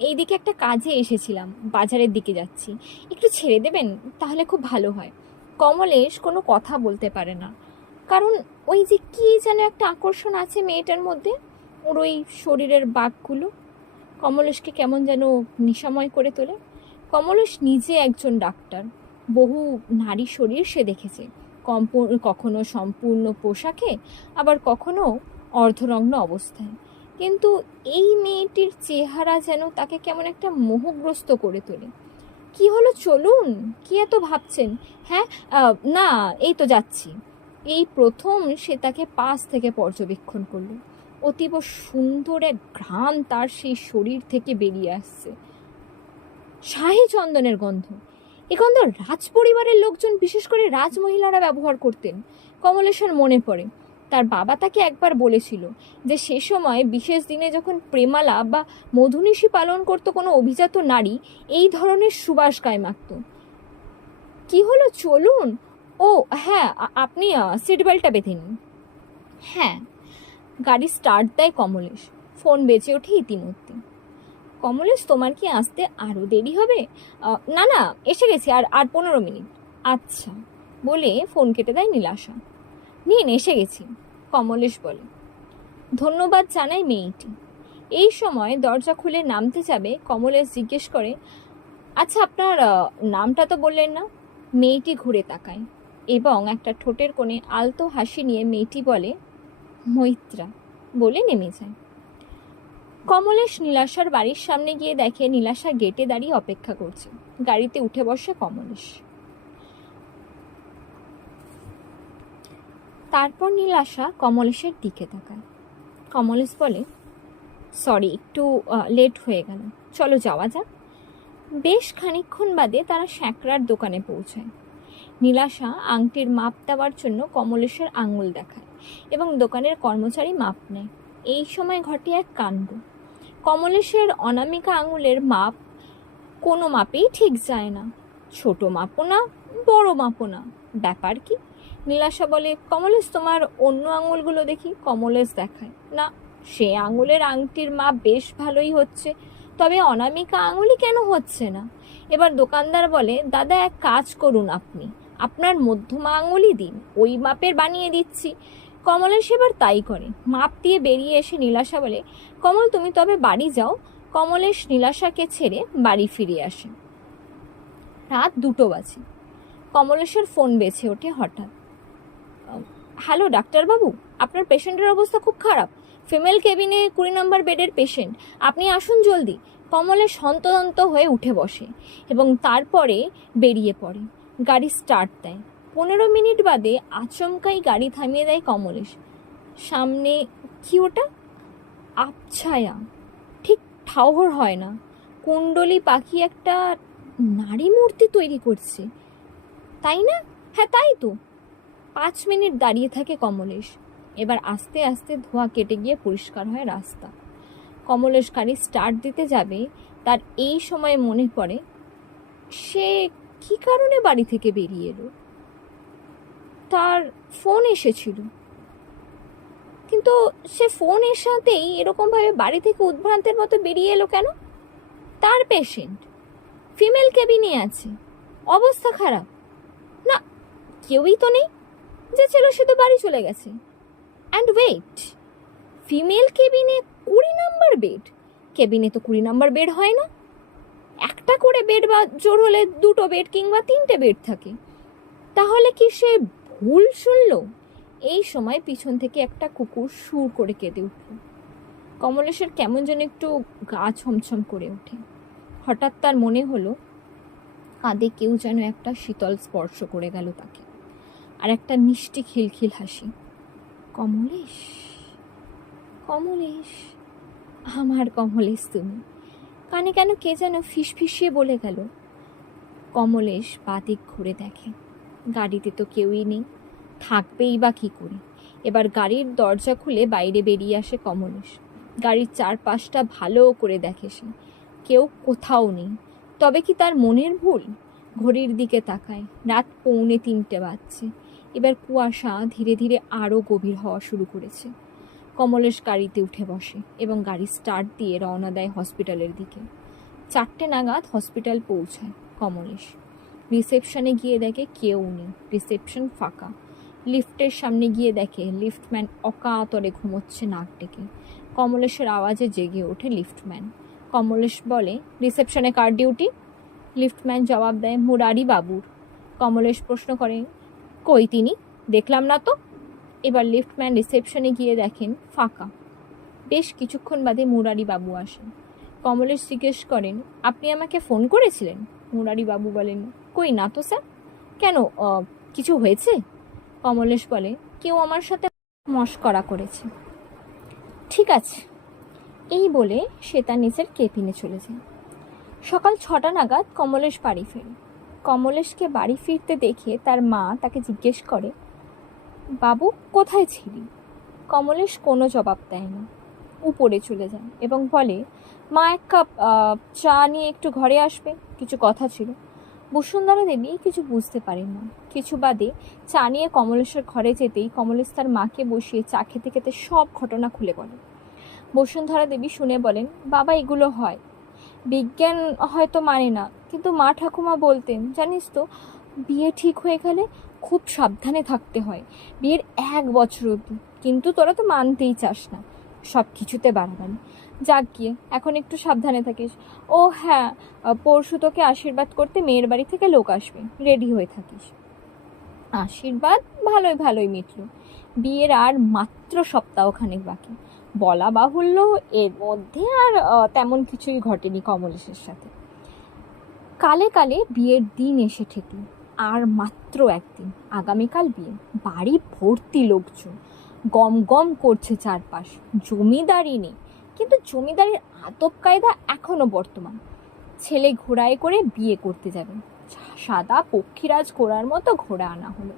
এইদিকে একটা কাজে এসেছিলাম, বাজারের দিকে যাচ্ছি, একটু ছেড়ে দেবেন তাহলে খুব ভালো হয়। কমলেশ কোনো কথা বলতে পারে না, কারণ ওই যে কি যেন একটা আকর্ষণ আছে মেয়েটার মধ্যে, ওর ওই শরীরের বাঁকগুলো কমলেশকে কেমন যেন নিশাময় করে তোলে। কমলেশ নিজে একজন ডাক্তার, বহু নারী শরীর সে দেখেছে, কখনো সম্পূর্ণ পোশাকে, আবার কখনো অর্ধনগ্ন অবস্থায়, কিন্তু এই মেয়েটির চেহারা যেন তাকে কেমন একটা মোহগ্রস্ত করে তোলে। কি হলো, চলুন, কি এত ভাবছেন? হ্যাঁ, না এই তো যাচ্ছি। এই প্রথম সে তাকে পাশ থেকে পর্যবেক্ষণ করলো। অতীব সুন্দর এক ঘ্রাণ তার সেই শরীর থেকে বেরিয়ে আসছে, শাহী চন্দনের গন্ধ। এ গন্ধ রাজ পরিবারের লোকজন, বিশেষ করে রাজমহিলারা ব্যবহার করতেন। কমলেশ্বর মনে পড়ে তার বাবা তাকে একবার বলেছিল যে সে সময় বিশেষ দিনে যখন প্রেমালা বা মধুনিশি পালন করত কোনো অভিজাত নারী, এই ধরনের সুবাস গায়ে মাখত। কি হলো, চলুন। ও হ্যাঁ, আপনি সিট বেল্টটা বেঁধে নিন। হ্যাঁ। গাড়ি স্টার্ট দেয় কমলেশ। ফোন বেজে ওঠে ইতিমধ্যে। কমলেশ, তোমার কি আসতে আরও দেরি হবে? না না, এসে গেছি, আর আর 15 মিনিট। আচ্ছা, বলে ফোন কেটে দেয় নীলাশা। নিন, এসে গেছি, কমলেশ বলে। ধন্যবাদ জানায় মেয়েটি। এই সময় দরজা খুলে নামতে যাবে কমলেশ জিজ্ঞেস করে, আচ্ছা আপনার নামটা তো বললেন না? মেয়েটি ঘুরে তাকায় এবং একটা ঠোঁটের কোণে আলতো হাসি নিয়ে মেয়েটি বলে, মৈত্রা, বলে নেমে যায়। কমলেশ নীলাশার বাড়ির সামনে গিয়ে দেখে নীলাশা গেটে দাঁড়িয়ে অপেক্ষা করছে। গাড়িতে উঠে বসে কমলেশ। তারপর নীলাশা কমলেশের দিকে তাকায়। কমলেশ বলে, সরি, একটু লেট হয়ে গেল, চলো যাওয়া যাক। বেশ খানিকক্ষণ বাদে তারা স্যাঁকড়ার দোকানে পৌঁছায়। নীলাশা আংটির মাপ দেওয়ার জন্য কমলেশের আঙুল দেখায় এবং দোকানের কর্মচারী মাপ নেয়। এই সময় ঘটে এক কাণ্ড। কমলেশের অনামিকা আঙুলের মাপ কোনো মাপেই ঠিক যায় না, ছোট মাপও না, বড় মাপও না। ব্যাপার কি? নীলাশা বলে, কমলেশ তোমার অন্য আঙুলগুলো দেখি। কমলেশ দেখায়। না, সে আঙুলের আংটির মাপ বেশ ভালোই হচ্ছে, তবে অনামিকা আঙুলই কেন হচ্ছে না? এবার দোকানদার বলে, দাদা এক কাজ করুন, আপনি আপনার মধ্যমা আঙুলই দিন, ওই মাপের বানিয়ে দিচ্ছি। কমলেশ এবার তাই করে। মাপ দিয়ে বেরিয়ে এসে নীলাশা বলে, কমল তুমি তবে বাড়ি যাও। কমলেশ নীলাশাকে ছেড়ে বাড়ি ফিরে আসে। রাত 2টো বাজে। কমলেশের ফোন বেজে ওঠে হঠাৎ। হ্যালো ডাক্তারবাবু, আপনার পেশেন্টের অবস্থা খুব খারাপ, ফিমেল কেবিনে 20 নম্বর বেডের পেশেন্ট, আপনি আসুন জলদি। কমলেশ হন্তদন্ত হয়ে উঠে বসে এবং তারপরে বেরিয়ে পড়ে। গাড়ি স্টার্ট দেয়। 15 মিনিট বাদে আচমকাই গাড়ি থামিয়ে দেয় কমলেশ। সামনে কি ওটা? আবছায়া, ঠিক ঠাহর হয় না। কুণ্ডলী পাখি একটা নারী মূর্তি তৈরি করছে, তাই না? হ্যাঁ তাই তো। 5 মিনিট দাঁড়িয়ে থাকে কমলেশ। এবার আস্তে আস্তে ধোঁয়া কেটে গিয়ে পরিষ্কার হয় রাস্তা। কমলেশ গাড়ি স্টার্ট দিতে যাবে, তার এই সময় মনে পড়ে সে কি কারণে বাড়ি থেকে বেরিয়ে এলো। তার ফোন এসেছিল, কিন্তু সে ফোন এসাতেই এরকমভাবে বাড়ি থেকে উদ্ভ্রান্তের মতো বেরিয়ে এলো কেন? তার পেশেন্ট ফিমেল কেবিনে আছে, অবস্থা খারাপ। না, কেউই তো নেই, যে ছিল সে তো বাড়ি চলে গেছে। অ্যান্ড ওয়েট, ফিমেল কেবিনে 20 নম্বর বেড? কেবিনে তো 20 নম্বর বেড হয় না, একটা করে বেড বা জোর হলে 2টো বেড কিংবা 3টে বেড থাকে। তাহলে কি সে ভুল শুনল? এই সময় পিছন থেকে একটা কুকুর সুর করে কেঁদে উঠল। কমলেশের কেমন যেন একটু গা ছমছম করে ওঠে। হঠাৎ তার মনে হলো কাঁধে কেউ যেন একটা শীতল স্পর্শ করে গেল তাকে, আর একটা মিষ্টি খিলখিল হাসি। কমলেশ, কমলেশ, আমার কমলেশ তুমি। কানে কেন কে যেন ফিসফিসিয়ে বলে গেল। কমলেশ বাদিক ঘুরে দেখে, গাড়িতে তো কেউই নেই, থাকবেই বা কী করে। এবার গাড়ির দরজা খুলে বাইরে বেরিয়ে আসে কমলেশ। গাড়ির চারপাশটা ভালো করে দেখে সে, কেউ কোথাও নেই। তবে কি তার মনের ভুল? ঘড়ির দিকে তাকায়, রাত 2:45 বাজছে। এবার কুয়াশা ধীরে ধীরে আরও গভীর হওয়া শুরু করেছে। কমলেশ গাড়িতে উঠে বসে এবং গাড়ি স্টার্ট দিয়ে রওনা দেয় হসপিটালের দিকে। 4টে নাগাদ হসপিটাল পৌঁছায় কমলেশ। রিসেপশনে গিয়ে দেখে কেউ নেই, রিসেপশন ফাঁকা। লিফটের সামনে গিয়ে দেখে লিফটম্যান অকাতরে ঘুমোচ্ছে নাক ডেকে। কমলেশের আওয়াজে জেগে ওঠে লিফটম্যান। কমলেশ বলে, রিসেপশনে কার ডিউটি? লিফটম্যান জবাব দেয়, মুরারি বাবুর। কমলেশ প্রশ্ন করে, কই তিনি? দেখলাম না তো। এবার লিফটম্যান রিসেপশনে গিয়ে দেখেন ফাঁকা। বেশ কিছুক্ষণ বাদে মুরারি বাবু আসেন। কমলেশ জিজ্ঞেস করেন, আপনি আমাকে ফোন করেছিলেন? মুরারি বাবু বলেন, কই না তো স্যার। কেন, কিছু হয়েছে? কমলেশ বলে, কেউ আমার সাথে মশকরা করেছে। ঠিক আছে, এই বলে সে তার নিচের কেবিনে চলে যায়। সকাল 6টা নাগাদ কমলেশ বাড়ি ফেরে। কমলেশকে বাড়ি ফিরতে দেখে তার মা তাকে জিজ্ঞেস করে, বাবু কোথায় ছিলি? কমলেশ কোনো জবাব দেয় না, উপরে চলে যায় এবং বলে, মা 1 কাপ চা নিয়ে একটু ঘরে আসবে, কিছু কথা ছিল। বসুন্ধরা দেবী কিছু বুঝতে পারেন না। কিছু বাদে চা নিয়ে কমলেশের ঘরে যেতেই কমলেশ তার মাকে বসিয়ে চা খেতে খেতে সব ঘটনা খুলে বলে। বসুন্ধরা দেবী শুনে বলেন, বাবা এগুলো হয়, বিজ্ঞান হয়তো মানে না, কিন্তু মা ঠাকুমা বলতেন, জানিস তো, বিয়ে ঠিক হয়ে গেলে খুব সাবধানে থাকতে হয়, বিয়ের 1 বছর অবধি। কিন্তু তোরা তো মানতেই চাস না, সব কিছুতে বাড়াবাড়ি। যাক গিয়ে এখন একটু সাবধানে থাকিস। ও হ্যাঁ, পরশু তোকে আশীর্বাদ করতে মেয়ের বাড়ি থেকে লোক আসবে, রেডি হয়ে থাকিস। আশীর্বাদ ভালোই ভালোই মিটল। বিয়ের আর মাত্র সপ্তাহখানেক বাকি। বলা বাহুল্য, এর মধ্যে আর তেমন কিছুই ঘটেনি কমলেশের সাথে। কালে কালে বিয়ের দিন এসে ঠেকল। আর মাত্র 1 দিন, আগামীকাল বিয়ে। বাড়ি ভর্তি লোকজন, গম গম করছে চারপাশ। জমিদারি নেই, কিন্তু জমিদারির আদব কায়দা এখনো বর্তমান। ছেলে ঘোড়ায় করে বিয়ে করতে যাবে। সাদা পক্ষীরাজ ঘোড়ার মতো ঘোড়া আনা হলো।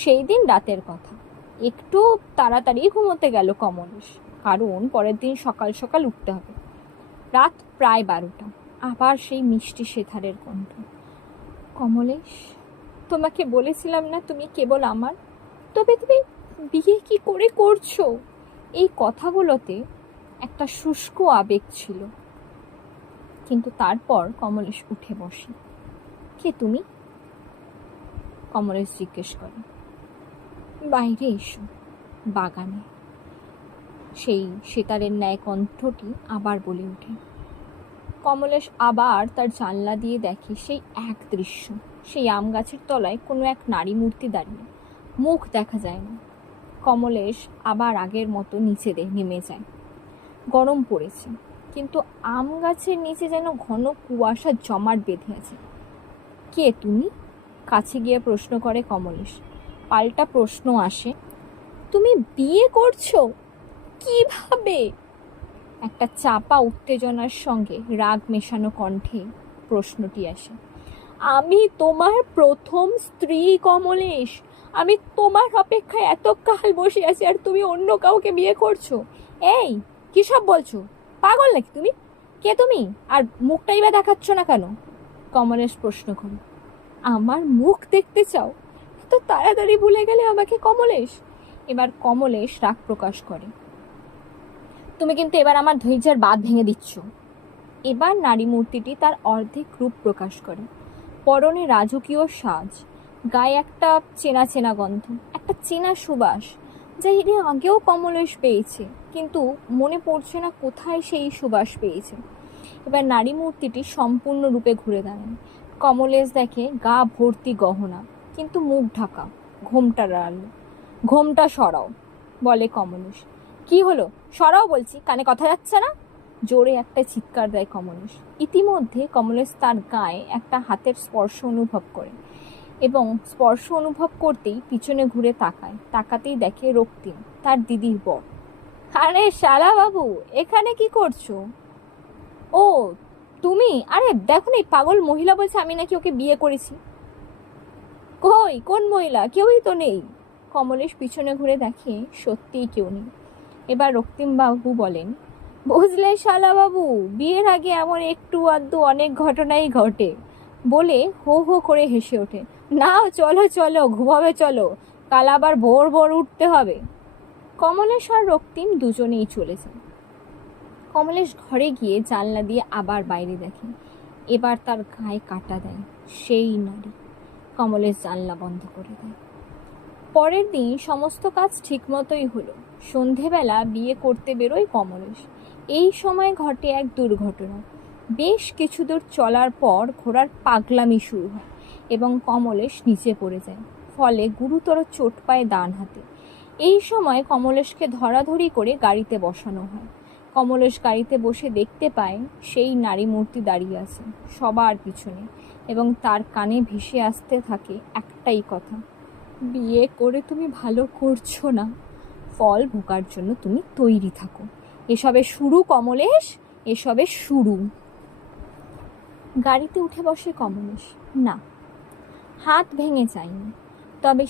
সেই দিন রাতের কথা। একটু তাড়াতাড়ি ঘুমোতে গেল কমলেশ, কারণ পরের দিন সকাল সকাল উঠতে হবে। রাত প্রায় 12টা। আবার সেই মিষ্টি সেথারের কণ্ঠ, কমলেশ, তোমাকে বলেছিলাম না তুমি কেবল আমার? তবে তুমি বিয়ে কি করে করছো? এই কথাগুলোতে একটা শুষ্ক আবেগ ছিল। কিন্তু তারপর কমলেশ উঠে বসে। কে তুমি? কমলেশ জিজ্ঞেস করে। বাইরে এসো, বাগানে। সেই সেতারের ন্যায় কণ্ঠটি আবার বলে ওঠে। কমলেশ আবার তার জানলা দিয়ে দেখে সেই এক দৃশ্য। সেই আম গাছের তলায় কোনো এক নারী মূর্তি দাঁড়িয়ে, মুখ দেখা যায় না। কমলেশ আবার আগের মতো নিচে নেমে যায়। গরম পড়েছে, কিন্তু আম গাছের নিচে যেন ঘন কুয়াশা জমাট বেঁধে আছে। কে তুমি? কাছে গিয়ে প্রশ্ন করে কমলেশ। পাল্টা প্রশ্ন আসে, তুমি বিয়ে করছো? কিভাবে? একটা চাপা উত্তেজনার সঙ্গে রাগ মেশানো কণ্ঠে প্রশ্নটি আসে। আমি তোমার প্রথম স্ত্রী কমলেশ। আমি তোমার অপেক্ষায় এত কাল বসে আছি, আর তুমি অন্য কাউকে বিয়ে করছো? এই কী সব বলছো? পাগল নাকি তুমি? কে তুমি? আর মুখটাই বা দেখাচ্ছ না কেন? কমলেশ প্রশ্ন করে। আমার মুখ দেখতে চাও? তো তাড়াতাড়ি ভুলে গেলে আমাকে কমলেশ। এবার কমলেশ রাগ প্রকাশ করে। তুমি কিন্তু এবার আমার ধৈর্যের বাঁধ ভেঙে দিচ্ছ। এবার নারী মূর্তিটি তার অর্ধেক রূপ প্রকাশ করে। পরনে রাজকীয় সাজ, গায়ে একটা চেনা চেনা গন্ধ, একটা চেনা সুবাস, যা এর আগেও কমলেশ পেয়েছে, কিন্তু মনে পড়ছে না কোথায় সেই সুবাস পেয়েছে। এবার নারী মূর্তিটি সম্পূর্ণরূপে ঘুরে দাঁড়ায়। কমলেশ দেখে গা ভর্তি গহনা, কিন্তু মুখ ঢাকা, ঘোমটার আলো। ঘোমটা সরাও, বলে কমলেশ। কি হলো, সরাও বলছি, কানে কথা যাচ্ছে না? জোরে একটা চিৎকার দেয় কমলেশ। ইতিমধ্যে কমলেশ তার গায়ে একটা হাতের স্পর্শ অনুভব করে এবং স্পর্শ অনুভব করতেই পিছনে ঘুরে তাকাতেই দেখে রক্তিম, তার দিদির বর। আরে শালা বাবু, এখানে কি করছো? ও তুমি? আরে দেখো না, এই পাগল মহিলা বলছে আমি নাকি ওকে বিয়ে করেছি। কই, কোন মহিলা? কেউই তো নেই। কমলেশ পিছনে ঘুরে দেখে সত্যিই কেউ নেই। এবার রক্তিম বাবু বলেন, বুঝলে শালা বাবু, বিয়ের আগে এমন একটু আধটু অনেক ঘটনাই ঘটে। বলে হো হো করে হেসে ওঠে। নাও চলো চলো, ঘুমাবে চলো, কাল আবার ভোর ভোর উঠতে হবে। কমলেশ আর রক্তিম দুজনেই চলেছে। কমলেশ ঘরে গিয়ে জানলা দিয়ে আবার বাইরে দেখে। এবার তার গায়ে কাটা দেয় সেই নারী। কমলেশ জানলা বন্ধ করে দেয়। পরের দিন সমস্ত কাজ ঠিকমতোই হলো। সন্ধেবেলা বিয়ে করতে বেরোয় কমলেশ। এই সময় ঘটে এক দুর্ঘটনা। বেশ কিছু দূর চলার পর ঘোড়ার পাগলামি শুরু হয় এবং কমলেশ নিচে পড়ে যায়। ফলে গুরুতর চোট পায় ডান হাতে। এই সময় কমলেশকে ধরাধরি করে গাড়িতে বসানো হয়। কমলেশ গাড়িতে বসে দেখতে পায় সেই নারী মূর্তি দাঁড়িয়ে আছে সবার পিছনে এবং তার কানে ভেসে আসতে থাকে একটাই কথা, বিয়ে করে তুমি ভালো করছো না, ফল ভোগার জন্য তুমি তৈরি থাকো। এসবে শুরু কমলেশ, এসবে শুরু। গাড়িতে উঠে বসে কমলেশ। না, হাত ভেঙে যায়নি, তবে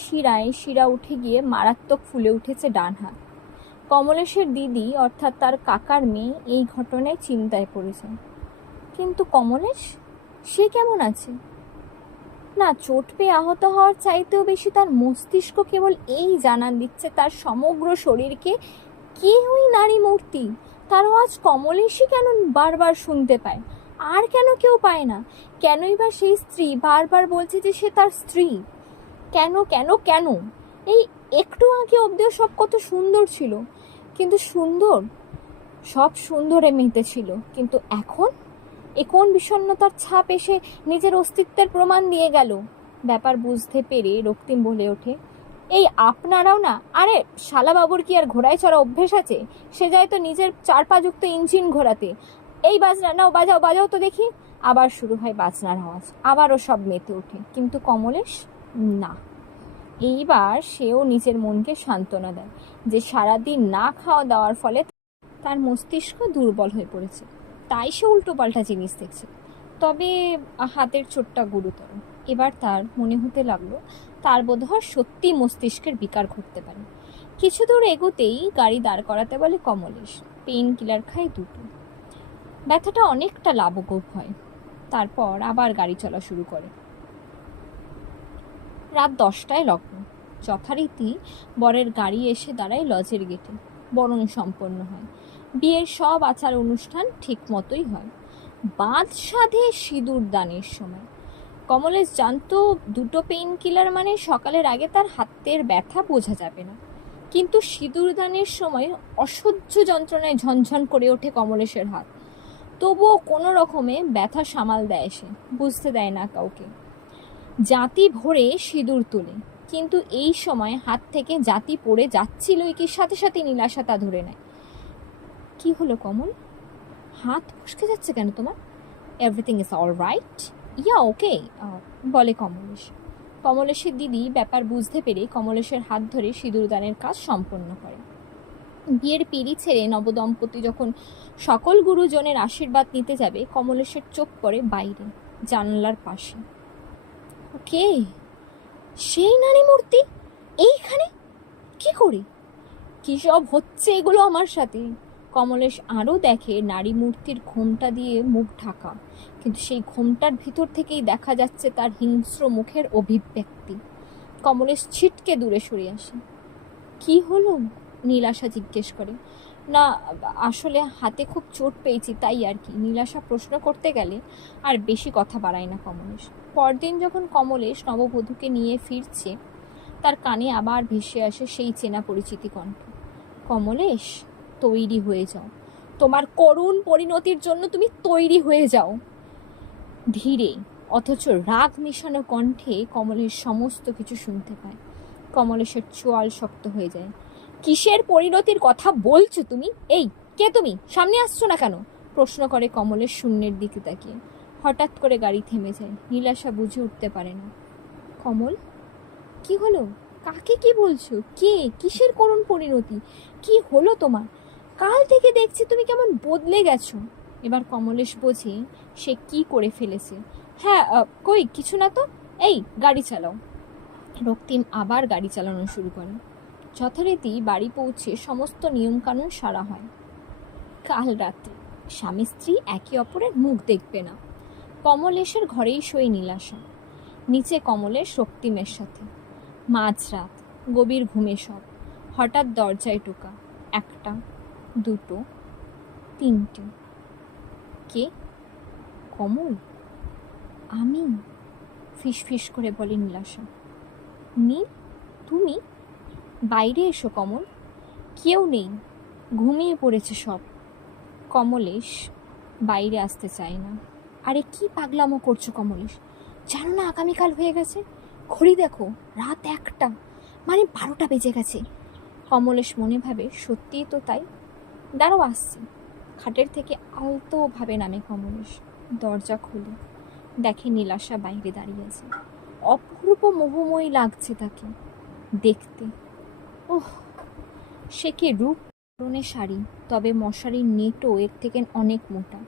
শিরা উঠে গিয়ে মারাত্মক ফুলে উঠেছে ডান হাত। কমলেশের দিদি অর্থাৎ তার কাকার মেয়ে এই ঘটনায় চিন্তায় পড়েছে। কিন্তু কমলেশ, সে কেমন আছে? না, চোট পেয়ে আহত হওয়ার চাইতেও বেশি তার মস্তিষ্ক কেবল এই জানান দিচ্ছে তার সমগ্র শরীরকে কে ওই নারী মূর্তি। তারও আজ কমলেশই কেন বারবার শুনতে পায়, আর কেন কেউ পায় না? কেনই বা সেই স্ত্রী বারবার বলছে যে সে তার স্ত্রী? কেন কেন কেন? এই একটু আগে অব্দিও সব কত সুন্দর ছিল, কিন্তু সব সুন্দরে মেতেছিল, কিন্তু এখন কোন বিষণ্ণতার ছাপ এসে নিজের অস্তিত্বের প্রমাণ দিয়ে গেল? ব্যাপার বুঝতে পেরে রক্তিম বলে ওঠে, এই আপনারাও না? আরে শালাবাবুর কি আর ঘোড়ায় চড়া অভ্যেস আছে? সে যায় তো নিজের 4 পা যুক্ত ইঞ্জিন ঘোরাতে। এই বাজনা নাও, বাজাও বাজাও তো দেখি। আবার শুরু হয় বাজনার আওয়াজ, আবারও সব মেতে ওঠে। কিন্তু কমলেশ না, এইবার সেও নিজের মনকে সান্ত্বনা দেয় যে সারাদিন না খাওয়া দাওয়ার ফলে তার মস্তিষ্ক দুর্বল হয়ে পড়েছে, তাই সে উল্টোপাল্টা জিনিস দেখছে। তবে হাতের চোটটা গুরুতর। এবার তার মনে হতে লাগলো তার বোধহয় সত্যি মস্তিষ্কের বিকার ঘটতে পারে। কিছু দূর এগোতেই গাড়ি দাঁড় করাতে বলে কমলেশ। পেইন কিলার খায় 2টো। ব্যথাটা অনেকটা লাঘব হয়। তারপর আবার গাড়ি চলা শুরু করে। রাত 10টায় লগ্ন। যথারীতি বরের গাড়ি এসে দাঁড়ায় লজের গেটে। বরণ সম্পন্ন হয়। বিয়ের সব আচার অনুষ্ঠান ঠিক মতোই হয়। বাঁধ সাধে সিঁদুর দানের সময়। কমলেশ জানতো 2টো পেইন কিলার মানে সকালের আগে তার হাতের ব্যথা বোঝা যাবে না, কিন্তু সিঁদুর দানের সময় অসহ্য যন্ত্রণায় ঝনঝন করে ওঠে কমলেশের হাত। তবুও কোনো রকমে ব্যথা সামাল দেয় সে, বুঝতে দেয় না কাউকে। জাতি ভরে সিঁদুর তোলে, কিন্তু এই সময় হাত থেকে জাতি পড়ে যাচ্ছিল কি সাথে সাথে নীলাশা তা ধরে নেয়। কি হলো কমল, হাত ফসকে যাচ্ছে কেন তোমার? Everything is all right? Yeah okay, বলে কমলেশ। কমলেশের দিদি ব্যাপার বুঝতে পেরে কমলেশের হাত ধরে সিঁদুরদানের কাজ সম্পন্ন করে। বিয়ের পিঁড়ি ছেড়ে নবদম্পতি যখন সকল গুরুজনের আশীর্বাদ নিতে যাবে, কমলেশের চোখ পড়ে বাইরে জানালার পাশে। ওকে, সেই নারী মূর্তি এইখানে কি করে? কি সব হচ্ছে এগুলো আমার সাথে? কমলেশ আরও দেখে নারী মূর্তির ঘোমটা দিয়ে মুখ ঢাকা, কিন্তু সেই ঘোমটার ভিতর থেকেই দেখা যাচ্ছে তার হিংস্র মুখের অভিব্যক্তি। কমলেশ ছিটকে দূরে সরে আসে। কি হলো? নীলাশা জিজ্ঞেস করে। না, আসলে হাতে খুব চোট পেয়েছি তাই আর কি, নীলাশা প্রশ্ন করতে গেলে আর বেশি কথা বাড়ায় না কমলেশ। পরদিন যখন কমলেশ নববধূকে নিয়ে ফিরছে, তার কানে আবার ভেসে আসে সেই চেনা পরিচিতি কণ্ঠ। কমলেশ, তৈরি হয়ে যাও, তোমার করুণ পরিণতির জন্য তুমি তৈরি হয়ে যাও। ধীরে অথচ রাগ মেশানো কণ্ঠে কমলেশ সমস্ত কিছু শুনতে পায়। কমলেশের চোয়াল শক্ত হয়ে যায়। কিসের পরিণতির কথা বলছো তুমি? এই কে তুমি? সামনে আসছো না কেন? প্রশ্ন করে কমলেশ শূন্যের দিকে তাকিয়ে। হঠাৎ করে গাড়ি থেমে যায়। নীলাশা বুঝে উঠতে পারে না। কমল, কি হলো? কাকে কি বলছো? কে? কিসের করুণ পরিণতি? কি হলো তোমার? কাল থেকে দেখছি তুমি কেমন বদলে গেছো। এবার কমলেশ বোঝে সে কি করে ফেলেছে। হ্যাঁ, কই কিছু না তো। এই গাড়ি চালাও। রক্তিম আবার গাড়ি চালানো শুরু করে। যথারীতি বাড়ি পৌঁছে সমস্ত নিয়মকানুন সারা হয়। কাল রাত্রে স্বামী স্ত্রী একে অপরের মুখ দেখবে না। কমলেশের ঘরেই শোয় নীলাশা, নিচে কমলেশ রক্তিমের সাথে। মাঝরাত, গভীর ঘুমে সব। হঠাৎ দরজায় টোকা। একটা, দুটো, তিনটে। কে? কমল? আমি? ফিসফিস করে বলে নীলাশা। নীল, তুমি? বাইরে এসো কমল। কেউ নেই, ঘুমিয়ে পড়েছে সব। কমলেশ বাইরে আসতে চায় না। আরে কি পাগলামো করছো কমলেশ? জানো না আগামীকাল হয়ে গেছে? ঘড়ি দেখো, রাত 1টা, মানে 12টা বেজে গেছে। কমলেশ মনে ভাবে সত্যিই তো তাই। দাঁড়াও আসছি। খাটের থেকে আলতোভাবে নামে কমলেশ। দরজা খুলে দেখে নীলাশা বাইরে দাঁড়িয়ে আছে। অপূর্ব মোহময়ী লাগছে তাকে দেখতে। ওহ, সে কি রূপ! পরনে শাড়ি, তবে মশারির নেটও এর থেকে অনেক মোটা।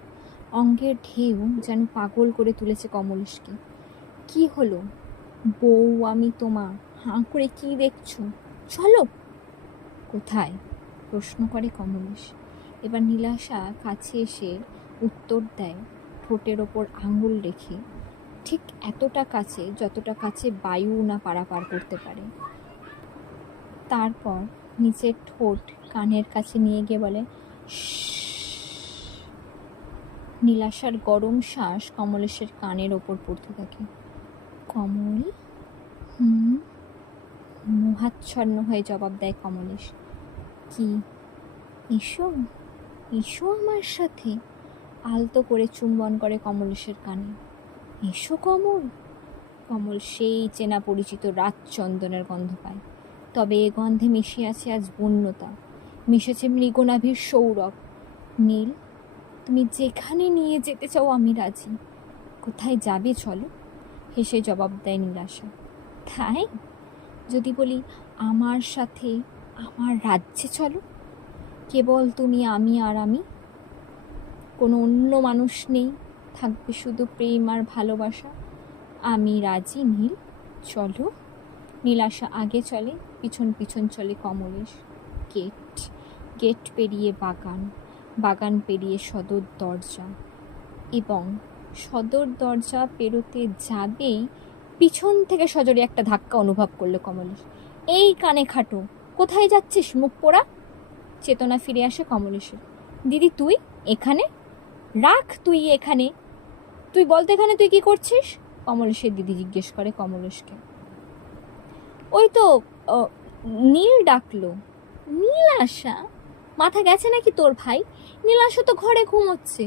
অঙ্গের ঢেউ যেন পাগল করে তুলেছে কমলেশকে। কি হলো? বউ আমি তোমার, হাঁ করে কি দেখছো? চলো। কোথায়? প্রশ্ন করে কমলেশ। এবার নীলাশা কাছে এসে উত্তর দেয়, ঠোঁটের ওপর আঙুল রেখে, ঠিক এতটা কাছে যতটা কাছে বায়ু না পারাপার করতে পারে। তারপর নিচের ঠোঁট কানের কাছে নিয়ে গিয়ে বলে, নীলাশার গরম শ্বাস কমলেশের কানের ওপর পড়তে থাকে। কমল? মোহাচ্ছন্ন হয়ে জবাব দেয় কমলেশ। কি? এসো, এসো আমার সাথে। আলতো করে চুম্বন করে কমলেশের কানে। এসো কমল। কমল সেই চেনা পরিচিত রাত চন্দনের গন্ধ পায়। তবে এ গন্ধে মিশে আছে আজ বন্যতা, মিশেছে মৃগনাভির সৌরভ। নীল, তুমি যেখানে নিয়ে যেতে চাও আমি রাজি। কোথায় যাবে চলো? হেসে জবাব দেয় নীলাশা। তাই? যদি বলি আমার সাথে আমার রাজ্যে চলো, কেবল তুমি, আমি আর আমি, কোনো অন্য মানুষ নেই, থাকবে শুধু প্রেম আর ভালোবাসা। আমি রাজি নীল, চলো। নীলাশা আগে চলে, পিছন পিছন চলে কমলেশ। গেট পেরিয়ে বাগান, বাগান পেরিয়ে সদর দরজা, এবং সদর দরজা পেরোতে যাবেই পিছন থেকে সজোরে একটা ধাক্কা অনুভব করলো কমলেশ। এই কানে খাটো, কোথায় যাচ্ছিস মুখ পোড়া? চেতনা ফিরে আসে কমলেশের। দিদি তুই এখানে? রাখ তুই এখানে। তুই বলতে এখানে তুই কি করছিস? কমলেশের দিদি জিজ্ঞেস করে কমলেশকে। ওই তো নীল ডাকলো। নীলাশা? মাথা গেছে নাকি তোর ভাই? নীলাশা তো ঘরে ঘুমোচ্ছে,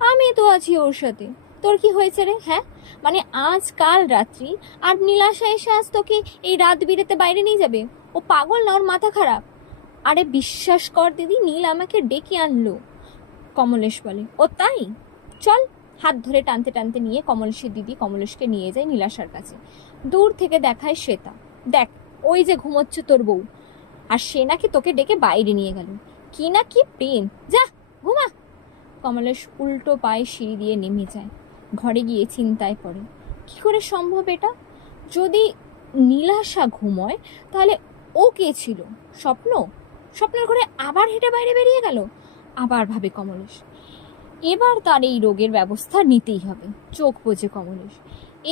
আমি তো আছি ওর সাথে। তোর কি হয়েছে রে? হ্যাঁ, মানে আজ কাল রাত্রি আর নীলাশা এসে আজ তোকে এই রাত বিরেতে বাইরে নিয়ে যাবে? ও পাগল না ওর মাথা খারাপ? আরে বিশ্বাস কর দিদি, নীল আমাকে ডেকে আনলো। কমলেশ বলে। ও তাই? চল। হাত ধরে টানতে টানতে নিয়ে কমলেশের দিদি কমলেশকে নিয়ে যায় নীলাশার কাছে। দূর থেকে দেখায় শ্বেতা, দেখ ওই যে ঘুমোচ্ছে তোর বউ, আর সে নাকি তোকে ডেকে বাইরে নিয়ে গেল। কি না কি প্রেম! যা ঘুমা। কমলেশ উল্টো পায়ে সিঁড়ি দিয়ে নেমে যায়। ঘরে গিয়ে চিন্তায় পড়ে, কি করে সম্ভব এটা? যদি নীলাশা ঘুমোয় তাহলে ও কে ছিল? স্বপ্ন? স্বপ্নের ঘরে আবার হেঁটে বাইরে বেরিয়ে গেল? আবার ভাবে কমলেশ। এবার তার এই রোগের ব্যবস্থা নিতেই হবে। চোখ বোঝে কমলেশ।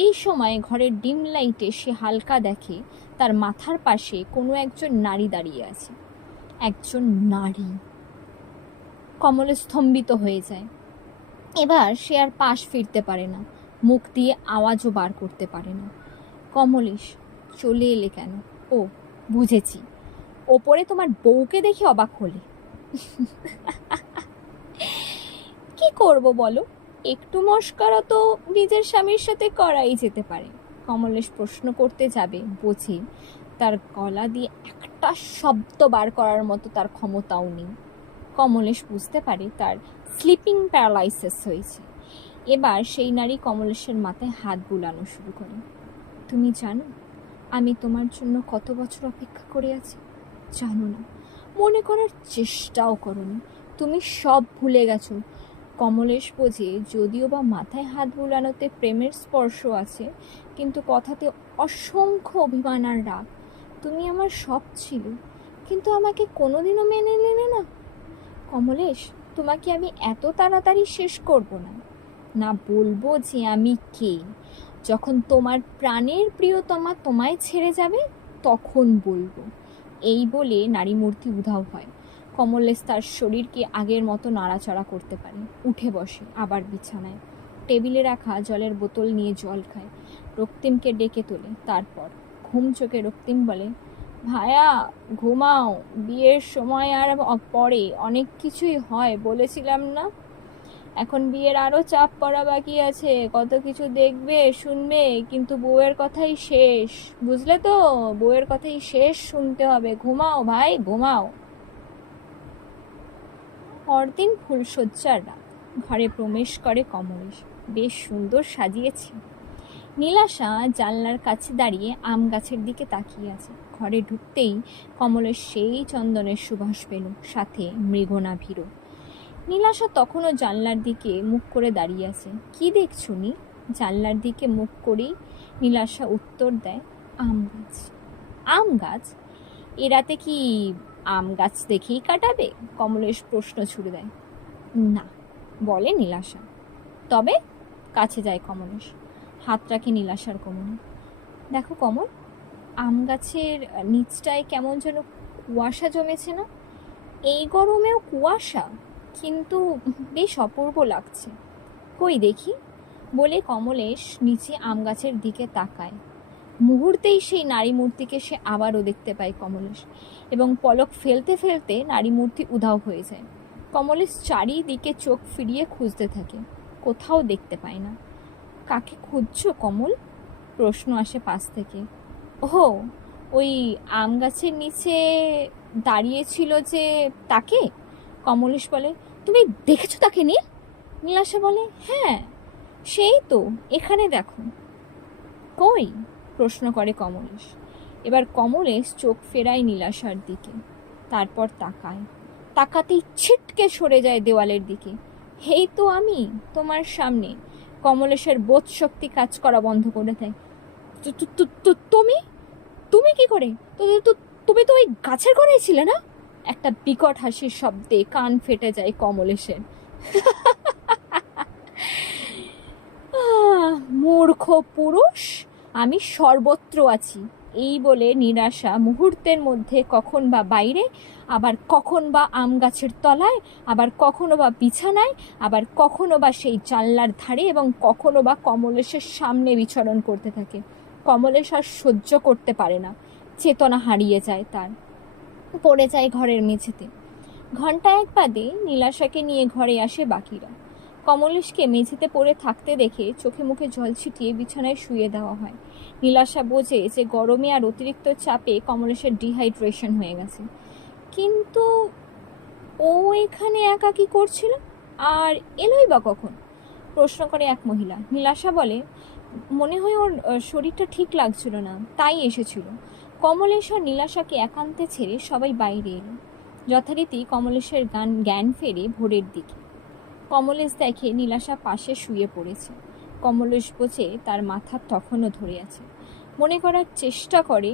এই সময় ঘরের ডিম লাইটে সে হালকা দেখে তার মাথার পাশে কোনো একজন নারী দাঁড়িয়ে আছে। একজন নারী। কমলেশ স্তম্ভিত হয়ে যায়। এবার সে আর পাশ ফিরতে পারে না, মুখ দিয়ে আওয়াজও বার করতে পারে না। কমলেশ, চলে এলে কেন? ও বুঝেছি, ওপরে তোমার বউকে দেখে অবাক হলে। কি করব বলো, একটু মস্করা তো নিজের স্বামীর সাথে করাই যেতে পারে। কমলেশ প্রশ্ন করতে যাবে, বোঝে তার গলা দিয়ে একটা শব্দ বার করার মতো তার ক্ষমতাও নেই। কমলেশ বুঝতে পারে তার স্লিপিং প্যারালাইসিস হয়েছে। এবার সেই নারী কমলেশের মাথায় হাত বুলানো শুরু করে। তুমি জানো আমি তোমার জন্য কত বছর অপেক্ষা করে আছি? জানো না, মনে করার চেষ্টাও করোনি, তুমি সব ভুলে গেছো। কমলেশ বোঝে যদিও বা মাথায় হাত বুলানোতে প্রেমের স্পর্শ আছে, কিন্তু কথাতে অসংখ্য অভিমান আর রাগ। তুমি আমার সব ছিলে, কিন্তু আমাকে কোনোদিনও মেনে নিলে না। কমলেশ, তোমাকে আমি এত তাড়াতাড়ি শেষ করব না। না, বলবো যে আমি কে। যখন তোমার প্রাণের প্রিয়তমা তোমায় ছেড়ে যাবে তখন বলবো। এই বলে নারী মূর্তি উধাও হয়। কমলেশ তার শরীরকে আগের মতো নাড়াচাড়া করতে পারে। উঠে বসে আবার বিছানায়, টেবিলে রাখা জলের বোতল নিয়ে জল খায়। রক্তিমকে ডেকে তোলে। তারপর ঘুম চোখে রক্তিম বলে, ভায়া ঘুমাও, বিয়ের সময় আর পরে অনেক কিছুই হয় বলেছিলাম না। এখন বিয়ের আরো চাপ পড়া বাকি আছে, কত কিছু দেখবে শুনবে, কিন্তু বউয়ের কথাই শেষ, বুঝলে তো? বউয়ের কথাই শেষ শুনতে হবে। ঘুমাও ভাই, ঘুমাও। পরদিন ফুলশয্যার রাত। ঘরে প্রবেশ করে কমলেশ। বেশ সুন্দর সাজিয়েছে। নীলাশা জানলার কাছে দাঁড়িয়ে আম গাছের দিকে তাকিয়ে আছে। ঘরে ঢুকতেই কমলেশ সেই চন্দনের সুবাস পেল, সাথে মৃগনাভিরও। নীলাশা তখনও জানলার দিকে মুখ করে দাঁড়িয়ে আছে। কি দেখছো নি? জানলার দিকে মুখ করেই নীলাশা উত্তর দেয়, আম গাছ। আম গাছ? এ রাতে কি আম গাছ দেখেই কাটাবে? কমলেশ প্রশ্ন ছুড়ে দেয়। না, বলে নীলাশা। তবে? কাছে যায় কমলেশ, হাত রাখে নীলাশার কোমরে। দেখো কমল, আম গাছের নিচটায় কেমন যেন কুয়াশা জমেছে না? এই গরমেও কুয়াশা, কিন্তু বেশ অপূর্ব লাগছে। কই দেখি। বলে কমলেশ নিচে আম গাছের দিকে তাকায়। মুহূর্তেই সেই নারী মূর্তিকে সে আবারও দেখতে পায় কমলেশ, এবং পলক ফেলতে ফেলতে নারী মূর্তি উধাও হয়ে যায়। কমলেশ চারিদিকে চোখ ফিরিয়ে খুঁজতে থাকে, কোথাও দেখতে পায় না। কাকে খুঁজছো কমল? প্রশ্ন আসে পাশ থেকে। ওহো, ওই আম গাছের নিচে দাঁড়িয়েছিল যে, তাকে? কমলেশ বলে, তুমি দেখেছো তাকে নীল? নীলাশা বলে, হ্যাঁ, সেই তো, এখানে দেখো। কই? প্রশ্ন করে কমলেশ। এবার কমলেশ চোখ ফেরায় নীলাশার দিকে, তারপর তাকায়। তাকাতেই ছিটকে সরে যায় দেওয়ালের দিকে। হেই তো আমি তোমার সামনে। কমলেশের বোধ শক্তি কাজ করা বন্ধ করে দেয়। তুমি তুমি কি করে? তুমি তো ওই গাছের ঘরেই ছিলে না? একটা বিকট হাসির শব্দে কান ফেটে যায় কমলেশের। মূর্খ পুরুষ, আমি সর্বত্র আছি। এই বলে নিরাশা মুহূর্তের মধ্যে কখন বা বাইরে, আবার কখন বা আম গাছের তলায়, আবার কখনো বা বিছানায়, আবার কখনো বা সেই জানলার ধারে, এবং কখনো বা কমলেশের সামনে বিচরণ করতে থাকে। কমলেশ আর সহ্য করতে পারে না, চেতনা হারিয়ে যায় তার, পড়ে যায় ঘরের মেঝেতে। ঘন্টা এক বাদে নীলাশাকে নিয়ে ঘরে আসে বাকিরা। কমলেশকে মেঝেতে পড়ে থাকতে দেখে চোখে মুখে জল ছিটিয়ে বিছানায় শুয়ে দেওয়া হয়। নীলাশা বোঝে যে গরমে আর অতিরিক্ত চাপে কমলেশের ডিহাইড্রেশন হয়ে গেছে। কিন্তু ও এখানে একা কি করছিল, আর এলোই বা কখন? প্রশ্ন করে এক মহিলা। নীলাশা বলে, মনে হয় ওর শরীরটা ঠিক লাগছিল না, তাই এসেছিল। কমলেশ আর নীলাশাকে একান্তে ছেড়ে সবাই বাইরে এলো। যথারীতি কমলেশের জ্ঞান ফেরে ভোরের দিকে। কমলেশ দেখে নীলাশা পাশে শুয়ে পড়েছে। কমলেশ বোঝে তার মাথা তখনও ধরে আছে। মনে করার চেষ্টা করে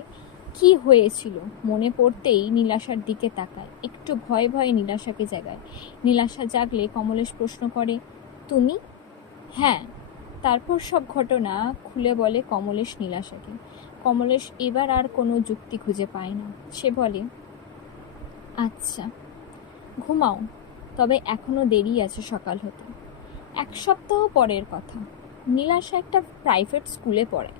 কি হয়েছিল। মনে পড়তেই নীলাশার দিকে তাকায়। একটু ভয়ে ভয়ে নীলাশাকে জাগায়। নীলাশা জাগলে কমলেশ প্রশ্ন করে, তুমি? হ্যাঁ। তারপর সব ঘটনা খুলে বলে কমলেশ নীলাশাকে। কমলেশ এবার আর কোনো যুক্তি খুঁজে পায় না। সে বলে, আচ্ছা ঘুমাও, তবে এখনো দেরি আছে সকাল হতে। এক সপ্তাহ পরের কথা। নীলাশা একটা প্রাইভেট স্কুলে পড়ে।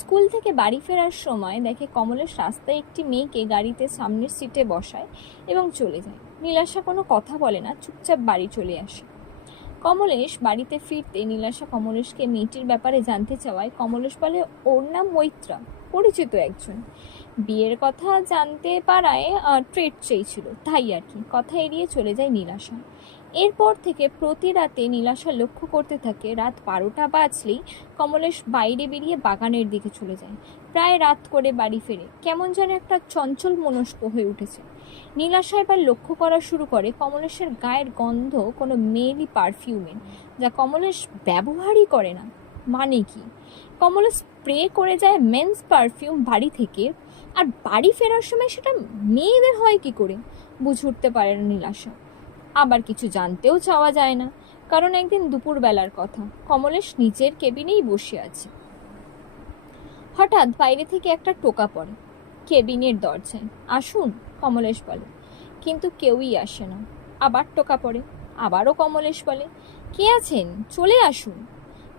স্কুল থেকে বাড়ি ফেরার সময় দেখে কমলেশ রাস্তায় একটি মেয়েকে গাড়িতে সামনের সিটে বসায় এবং চলে যায়। নীলাশা কোনো কথা বলে না, চুপচাপ বাড়ি চলে আসে। কমলেশ বাড়িতে ফিরতে নীলাশা কমলেশকে মেয়েটির ব্যাপারে জানতে চাওয়ায় কমলেশ বলে ওর নাম মৈত্রা, পরিচিত একজন। বিয়ের কথা জানতে পারায় ট্রিট চেয়েছিল, তাই আর কি। কথা এড়িয়ে চলে যায় নীলাশা। এরপর থেকে প্রতি রাতে নীলাশা লক্ষ্য করতে থাকে রাত 12টা বাজলেই কমলেশ বাইরে বেরিয়ে বাগানের দিকে চলে যায়। প্রায় রাত করে বাড়ি ফেরে, কেমন যেন একটা চঞ্চল মনস্ক হয়ে উঠেছে। নীলাশা এবার লক্ষ্য করা শুরু করে কমলেশের গায়ের গন্ধ কোনো মেয়েলি পারফিউমের, যা কমলেশ ব্যবহারই করে না। মানে কি? কমলেশ স্প্রে করে যায় মেন্স পারফিউম বাড়ি থেকে, আর বাড়ি ফেরার সময় সেটা মেয়েদের হয় কি করে? বুঝে উঠতে পারে না নীলাশা। আবার কিছু জানতেও চাওয়া যায় না, কারণ একদিন দুপুরবেলার কথা, কমলেশ নিজের কেবিনেই বসে আছে। হঠাৎ বাইরে থেকে একটা টোকা পড়ে কেবিনের দরজায়। আসুন, কমলেশ বলে, কিন্তু কেউই আসে না। আবার টোকা পড়ে, আবারও কমলেশ বলে, কে আছেন, চলে আসুন,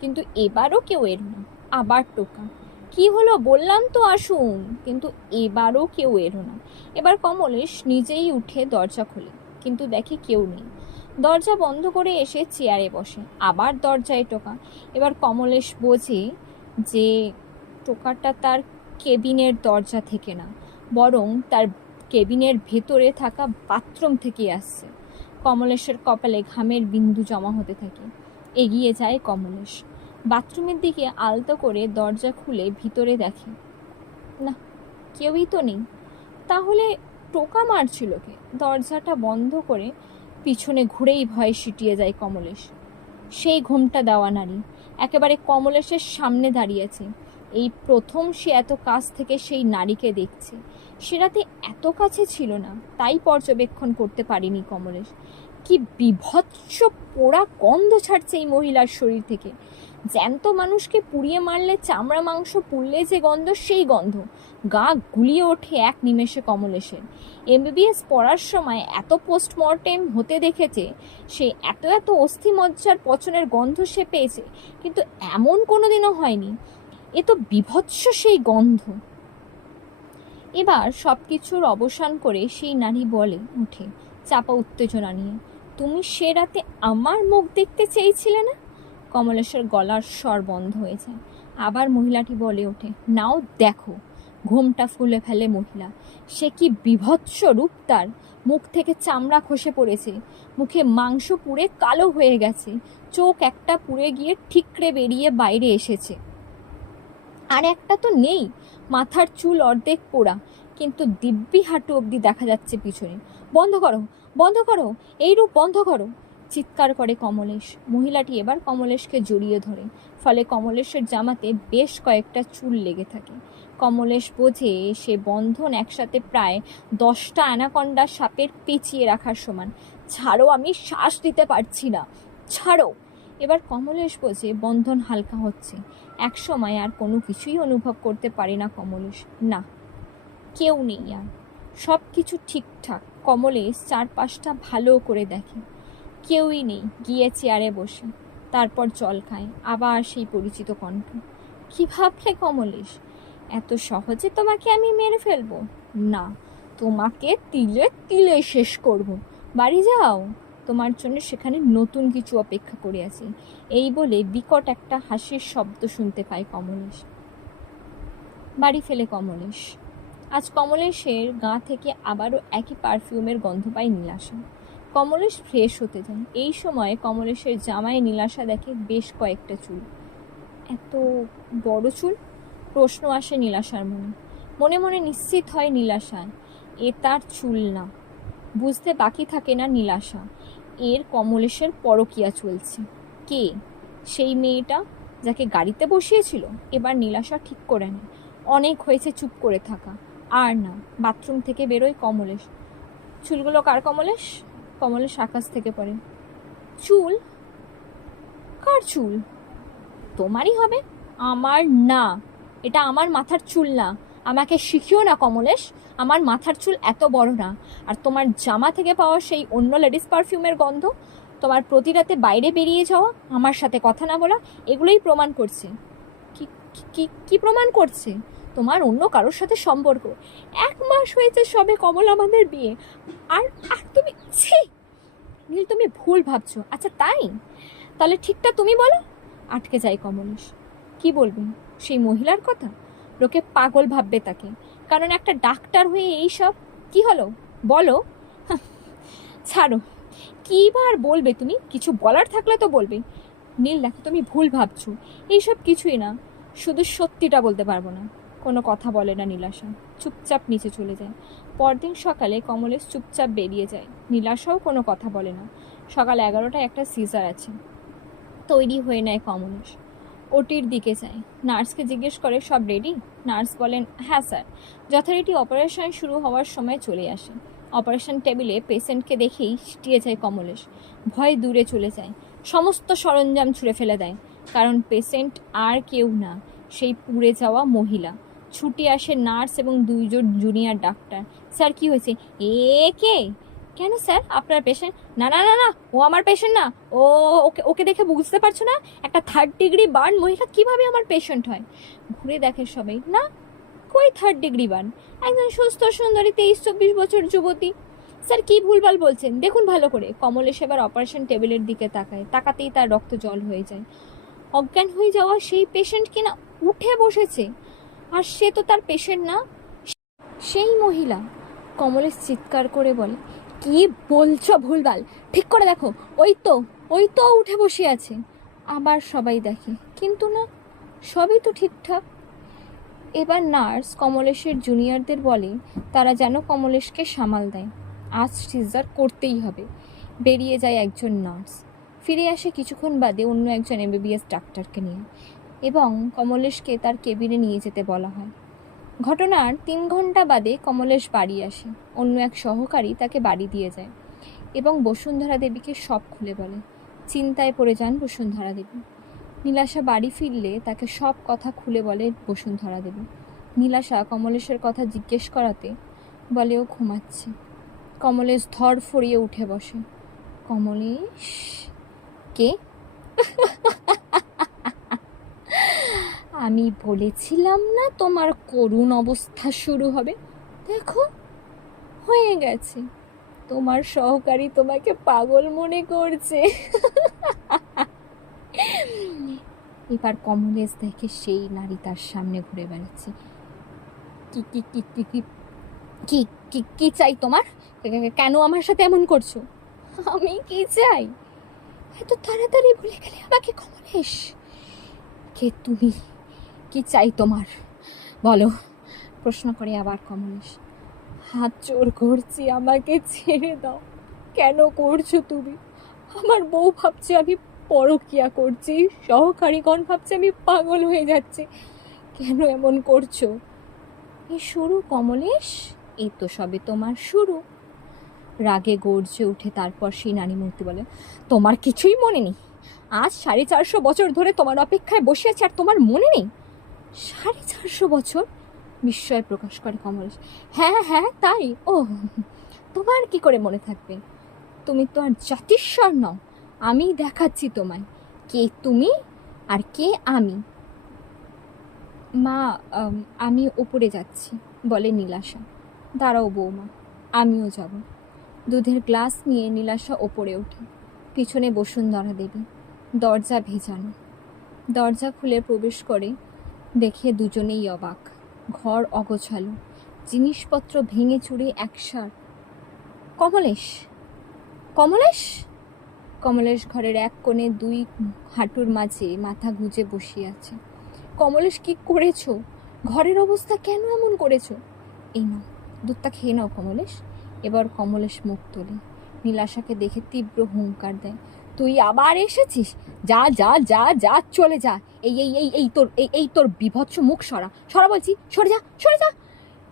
কিন্তু এবারও কেউ এলো না। আবার টোকা, কি হলো, বললাম তো আসুন, কিন্তু এবারও কেউ এলো না। এবার কমলেশ নিজেই উঠে দরজা খোলে, কিন্তু দেখে কেউ নেই। দরজা বন্ধ করে এসে চেয়ারে বসে, আবার দরজায় টোকা। এবার কমলেশ বোঝে যে টোকাটা তার কেবিনের দরজা থেকে না, বরং তার কেবিনের ভেতরে থাকা বাথরুম থেকে আসছে। কমলেশের কপালে ঘামের বিন্দু জমা হতে থাকে। এগিয়ে যায় কমলেশ, বাথরুমের দিকে আলতো করে দরজা খুলে ভিতরে দেখে, না, কেউই তো নেই। তাহলে টোকা মারছিল কে? দরজাটা বন্ধ করে পিছনে ঘুরেই ভয়ে সিটিয়ে যায় কমলেশ। সেই ঘোমটা দেওয়া নারী একেবারে কমলেশের সামনে দাঁড়িয়েছে। এই প্রথম সে এত কাছ থেকে সেই নারীকে দেখছে। সে রাতে এত কাছে ছিল না, তাই পর্যবেক্ষণ করতে পারেনি কমলেশ। কি বিভৎস পোড়া গন্ধ ছাড়ছে এই মহিলার শরীর থেকে। জ্যান্ত মানুষকে পুড়িয়ে মারলে চামড়া মাংস পুড়লে যে গন্ধ, সেই গন্ধ। গা গুলিয়ে ওঠে এক নিমেষে কমলেশের। এমবিবিএস পড়ার সময় এত পোস্টমর্টেম হতে দেখেছে, সে এত এত অস্থিমজ্জার পচনের গন্ধ সে পেয়েছে, কিন্তু এমন কোনোদিনও হয়নি। এ তো বিভৎস সেই গন্ধ। এবার সব কিছুর অবসান করে সেই নারী বলে উঠে চাপা উত্তেজনা নিয়ে, তুমি সে রাতে আমার মুখ দেখতে চেয়েছিলে না? কমলেশের গলার স্বর বন্ধ হয়েছে। আবার মহিলাটি বলে ওঠে, নাও দেখো। ঘোমটা ফুলে ফেলে মহিলা। সে কি বিভৎস রূপ তার! মুখ থেকে চামড়া খসে পড়েছে, মুখে মাংস পুড়ে কালো হয়ে গেছে, চোখ একটা পুড়ে গিয়ে ঠিকরে বেরিয়ে বাইরে এসেছে, আর একটা তো নেই। মাথার চুল অর্ধেক পোড়া, কিন্তু দিব্যি হাঁটু অবধি দেখা যাচ্ছে পিছনে। বন্ধ করো, বন্ধ করো, এই রূপ বন্ধ করো, চিৎকার করে কমলেশ। মহিলাটি এবার কমলেশকে জড়িয়ে ধরে, ফলে কমলেশের জামাতে বেশ কয়েকটা চুল লেগে থাকে। কমলেশ বোঝে সে বন্ধন একসাথে প্রায় 10টা অ্যানাকন্ডা সাপের পেঁচিয়ে রাখার সমান। ছাড়ো, আমি শ্বাস দিতে পারছি না, ছাড়ো। এবার কমলেশ বোঝে বন্ধন হালকা হচ্ছে। এক সময় আর কোনো কিছুই অনুভব করতে পারে না কমলেশ। না, কেউ নেই আর, সব কিছু ঠিকঠাক। কমলেশ চারপাশটা ভালো করে দেখে, কেউই নেই। গিয়ে চেয়ারে বসে, তারপর জল খায়। আবার সেই পরিচিত কণ্ঠ, কি ভাবলে কমলেশ, এত সহজে তোমাকে আমি মেরে ফেলবো? না, তোমাকে তিলে তিলে শেষ করব। বাড়ি যাও, তোমার জন্য সেখানে নতুন কিছু অপেক্ষা করে আছে। এই বলে বিকট একটা হাসির শব্দ শুনতে পায় কমলেশ। বাড়ি ফেলে কমলেশ। আজ কমলেশের গা থেকে আবারও একই পারফিউমের গন্ধ পায় নীলাশা। কমলেশ ফ্রেশ হতে যায়। এই সময় কমলেশের জামায় নীলাশা দেখে বেশ কয়েকটা চুল। এত বড় চুল? প্রশ্ন আসে নীলাশার মনে। মনে মনে নিশ্চিত হয় নীলাশা, এ তার চুল না। বুঝতে বাকি থাকে না নীলাশা, এর কমলেশের পরকীয়া চলছে। কে সেই মেয়েটা যাকে গাড়িতে বসিয়েছিল? এবার নীলাশা ঠিক করে নেয়, অনেক হয়েছে চুপ করে থাকা, আর না। বাথরুম থেকে বেরোয় কমলেশ। চুলগুলো কার কমলেশ? কমলেশ আকাশ থেকে পড়ে। চুল? কার চুল? তোমারই হবে। আমার না, এটা আমার মাথার চুল না। আমাকে শিখিও না কমলেশ, আমার মাথার চুল এত বড় না। আর তোমার জামা থেকে পাওয়া সেই অন্য লেডিস পারফিউমের গন্ধ, তোমার প্রতি রাতে বাইরে বেরিয়ে যাওয়া, আমার সাথে কথা না বলা, এগুলোই প্রমাণ করছে। কি কি কি প্রমাণ করছে? তোমার অন্য কারোর সাথে সম্পর্ক। 1 মাস হয়েছে সবে কমল আমাদের বিয়ে, আর আর তুমি ছি! নীল তুমি ভুল ভাবছো। আচ্ছা তাই, তাহলে ঠিকটা তুমি বলো। আটকে যাই কমলেশ। কি বলবেন সেই মহিলার কথা? লোকে পাগল ভাববে তাকে, কারণ একটা ডাক্তার হয়ে এই সব কি হলো বলো। হাহ, ছাড়ো, কি বার বলবে তুমি? কিছু বলার থাকলে তো বলবে। নীল দেখো তুমি ভুল ভাবছো, এইসব কিছুই না, শুধু সত্যিটা বলতে পারবো না। কোনো কথা বলে না নীলাশা, চুপচাপ নিচে চলে যায়। পরদিন সকালে কমলেশ চুপচাপ বেরিয়ে যায়, নীলাশাও কোনো কথা বলে না। সকাল 11টায় একটা সিজার আছে, তৈরি হয়ে নেয় কমলেশ। ওটির দিকে যায়, নার্সকে জিজ্ঞেস করে সব রেডি? নার্স বলেন হ্যাঁ স্যার। যথারীতি অপারেশন শুরু হওয়ার সময় চলে আসে। অপারেশন টেবিলে পেশেন্টকে দেখেই সিটিয়ে যায় কমলেশ। ভয় দূরে চলে যায়, সমস্ত সরঞ্জাম ছুঁড়ে ফেলে দেয়, কারণ পেশেন্ট আর কেউ না, সেই পুড়ে যাওয়া মহিলা। ছুটে আসে নার্স এবং দুইজন জুনিয়র ডাক্তার। স্যার কি হয়েছে? এ কে? কেন স্যার আপনার পেশেন্ট? না না না না, ও আমার পেশেন্ট না। ও ওকে ওকে দেখে বুঝতে পারছো না? একটা 3rd ডিগ্রি বার্ন মহিলা কিভাবে আমার পেশেন্ট হয়? ঘুরে দেখে সবাই, না, কই 3rd ডিগ্রি বার্ন? একজন সুস্থ সুন্দরী 23-24 বছর যুবতী। স্যার কি ভুলভাল বলছেন, দেখুন ভালো করে। কমলেশ এবার অপারেশন টেবিলের দিকে তাকায়, তাকাতেই তার রক্ত জল হয়ে যায়। অজ্ঞান হয়ে যাওয়া সেই পেশেন্ট কিনা উঠে বসেছে, আর সে তো তার পেশেন্ট না, সেই মহিলা। কমলেশ চিৎকার করে বলে, কি বলছো ভুলভাল, ঠিক করে দেখো। ওই তো উঠে বসে আছে। আবার সবাই দেখে, কিন্তু না, সবই তো ঠিকঠাক। এবার নার্স কমলেশের জুনিয়রদের বলে তারা যেন কমলেশকে সামাল দেয়, আজ সিজার করতেই হবে। বেরিয়ে যায় একজন নার্স, ফিরে আসে কিছুক্ষণ বাদে অন্য একজন এমবিবিএস ডাক্তারকে নিয়ে, এবং কমলেশকে তার কেবিনে নিয়ে যেতে বলা হয়। ঘটনার 3 ঘন্টা বাদে কমলেশ বাড়ি আসে। অন্য এক সহকারী তাকে বাড়ি দিয়ে যায় এবং বসুন্ধরা দেবীকে সব খুলে বলে। চিন্তায় পড়ে যান বসুন্ধরা দেবী। নীলাশা বাড়ি ফিরলে তাকে সব কথা খুলে বলে বসুন্ধরা দেবী। নীলাশা কমলেশের কথা জিজ্ঞেস করাতে বলে ও ঘুমাচ্ছে। কমলেশ ধর ফরিয়ে উঠে বসে। কমলেশ? কে? আমি বলেছিলাম না তোমার করুণ অবস্থা শুরু হবে? দেখো, হয়ে গেছে। তোমার সহকারী তোমাকে পাগল মনে করছে। এবার কমলেশ দেখে সেই নারী তার সামনে ঘুরে বেড়াচ্ছে। কি কি কি কি কি কি কি কি চাই তোমার? কেন আমার সাথে এমন করছো? আমি কি চাই এত তাড়াতাড়ি ভুলে গেলে আমাকে কমলেশ? কে তুমি? কি চাই তোমার বলো? প্রশ্ন করে আবার কমলেশ। হাত জোর করছি, আমাকে ছেড়ে দাও। কেন করছো তুমি? আমার বউ ভাবছে আমি পরকিয়া করছি, সহকারীগণ ভাবছে আমি পাগল হয়ে যাচ্ছি। কেন এমন করছো? এই শুরু কমলেশ, এই তো সবে তোমার শুরু। রাগে গর্জে উঠে তারপর সেই নারী মূর্তি বলে, তোমার কিছুই মনে নেই? আজ 450 বছর ধরে তোমার অপেক্ষায় বসে আছে আর তোমার মনে নেই? 450 বছর? বিস্ময় প্রকাশ করে কমলেশ। হ্যাঁ হ্যাঁ তাই। ও, তোমার কি করে মনে থাকবে? তুমি তো আর জাতিস্বর নও। আমি দেখাচ্ছি তোমায় কে তুমি আর কে আমি। মা, আমি ওপরে যাচ্ছি, বলে নীলাশা। দাঁড়াও বৌমা, আমিও যাব। দুধের গ্লাস নিয়ে নীলাশা ওপরে ওঠে। পিছনে বসুন্ধরা দেবী। দরজা ভেজানো। দরজা খুলে প্রবেশ করে দেখে দুজনেই অবাক। ঘর অগোছালো, জিনিসপত্র ভেঙে চুরে একসার। কমলেশ! কমলেশ! কমলেশ ঘরের এক কোণে 2 হাঁটুর মাঝে মাথা গুঁজে বসে আছে। কমলেশ, কি করেছো? ঘরের অবস্থা কেন এমন করেছো? এই নাও, দুধটা খেয়ে নাও কমলেশ। এবার কমলেশ মুখ তোলে। নীলাশাকে দেখে তীব্র হুঙ্কার দেয়, তুই আবার এসেছিস? যা যা যা যা, চলে যা। এই এই এই এই তোর এই তোর বিভৎস মুখ সরা, সরা বলছি, সরে যা সরে যা।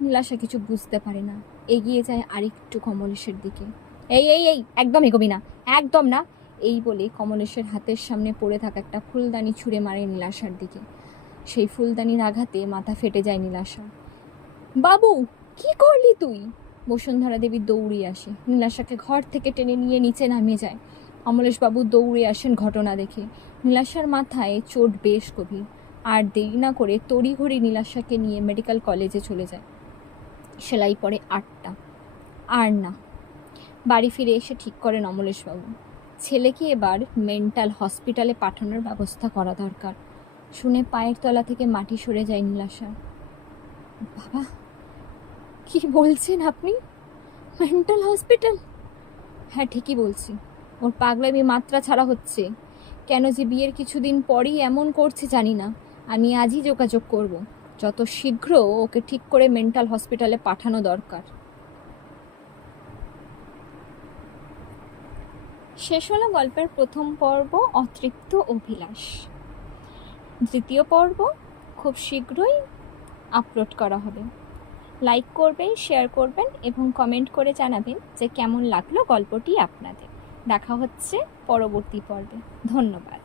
নীলাশা কিছু বুঝতে পারে না, এগিয়ে যায় আরেকটু কমলেশের দিকে। এই এই এই একদম এগোবি না, একদম না। এই বলে কমলেশের হাতের সামনে পড়ে থাকা একটা ফুলদানি ছুঁড়ে মারে নীলাশার দিকে। সেই ফুলদানির আঘাতে মাথা ফেটে যায় নীলাশা। বাবু, কি করলি তুই? বসুন্ধরা দেবী দৌড়ে আসে, নীলাশাকে ঘর থেকে টেনে নিয়ে নিচে নামিয়ে যায়। কমলেশবাবু দৌড়ে আসেন ঘটনা দেখে। নীলাশার মাথায় চোট বেশ গভীর। আর দেরি না করে তড়িঘড়ি নীলাশাকে নিয়ে মেডিকেল কলেজে চলে যায়। সেলাই পড়ে 8টা। আর না, বাড়ি ফিরে এসে ঠিক করেন অমলেশবাবু, ছেলেকে এবার মেন্টাল হসপিটালে পাঠানোর ব্যবস্থা করা দরকার। শুনে পায়ের তলা থেকে মাটি সরে যায় নীলাশা। বাবা, কি বলছেন আপনি? Mental hospital? হ্যাঁ, ঠিকই বলছি। ওর পাগলামি মাত্রা ছাড়া হচ্ছে। কেন যে বিয়ের কিছুদিন পরই এমন করছে জানি না। আমি আজই যোগাযোগ করব। যত শীঘ্র ওকে ঠিক করে মেন্টাল হসপিটালে পাঠানো দরকার। শেষ হলো গল্পের প্রথম পর্ব, অতৃপ্ত অভিলাষ। দ্বিতীয় পর্ব খুব শীঘ্রই আপলোড করা হবে। লাইক করবেন, শেয়ার করবেন এবং কমেন্ট করে জানাবেন যে কেমন লাগলো গল্পটি আপনাদের। দেখা হচ্ছে পরবর্তী পর্বে। ধন্যবাদ।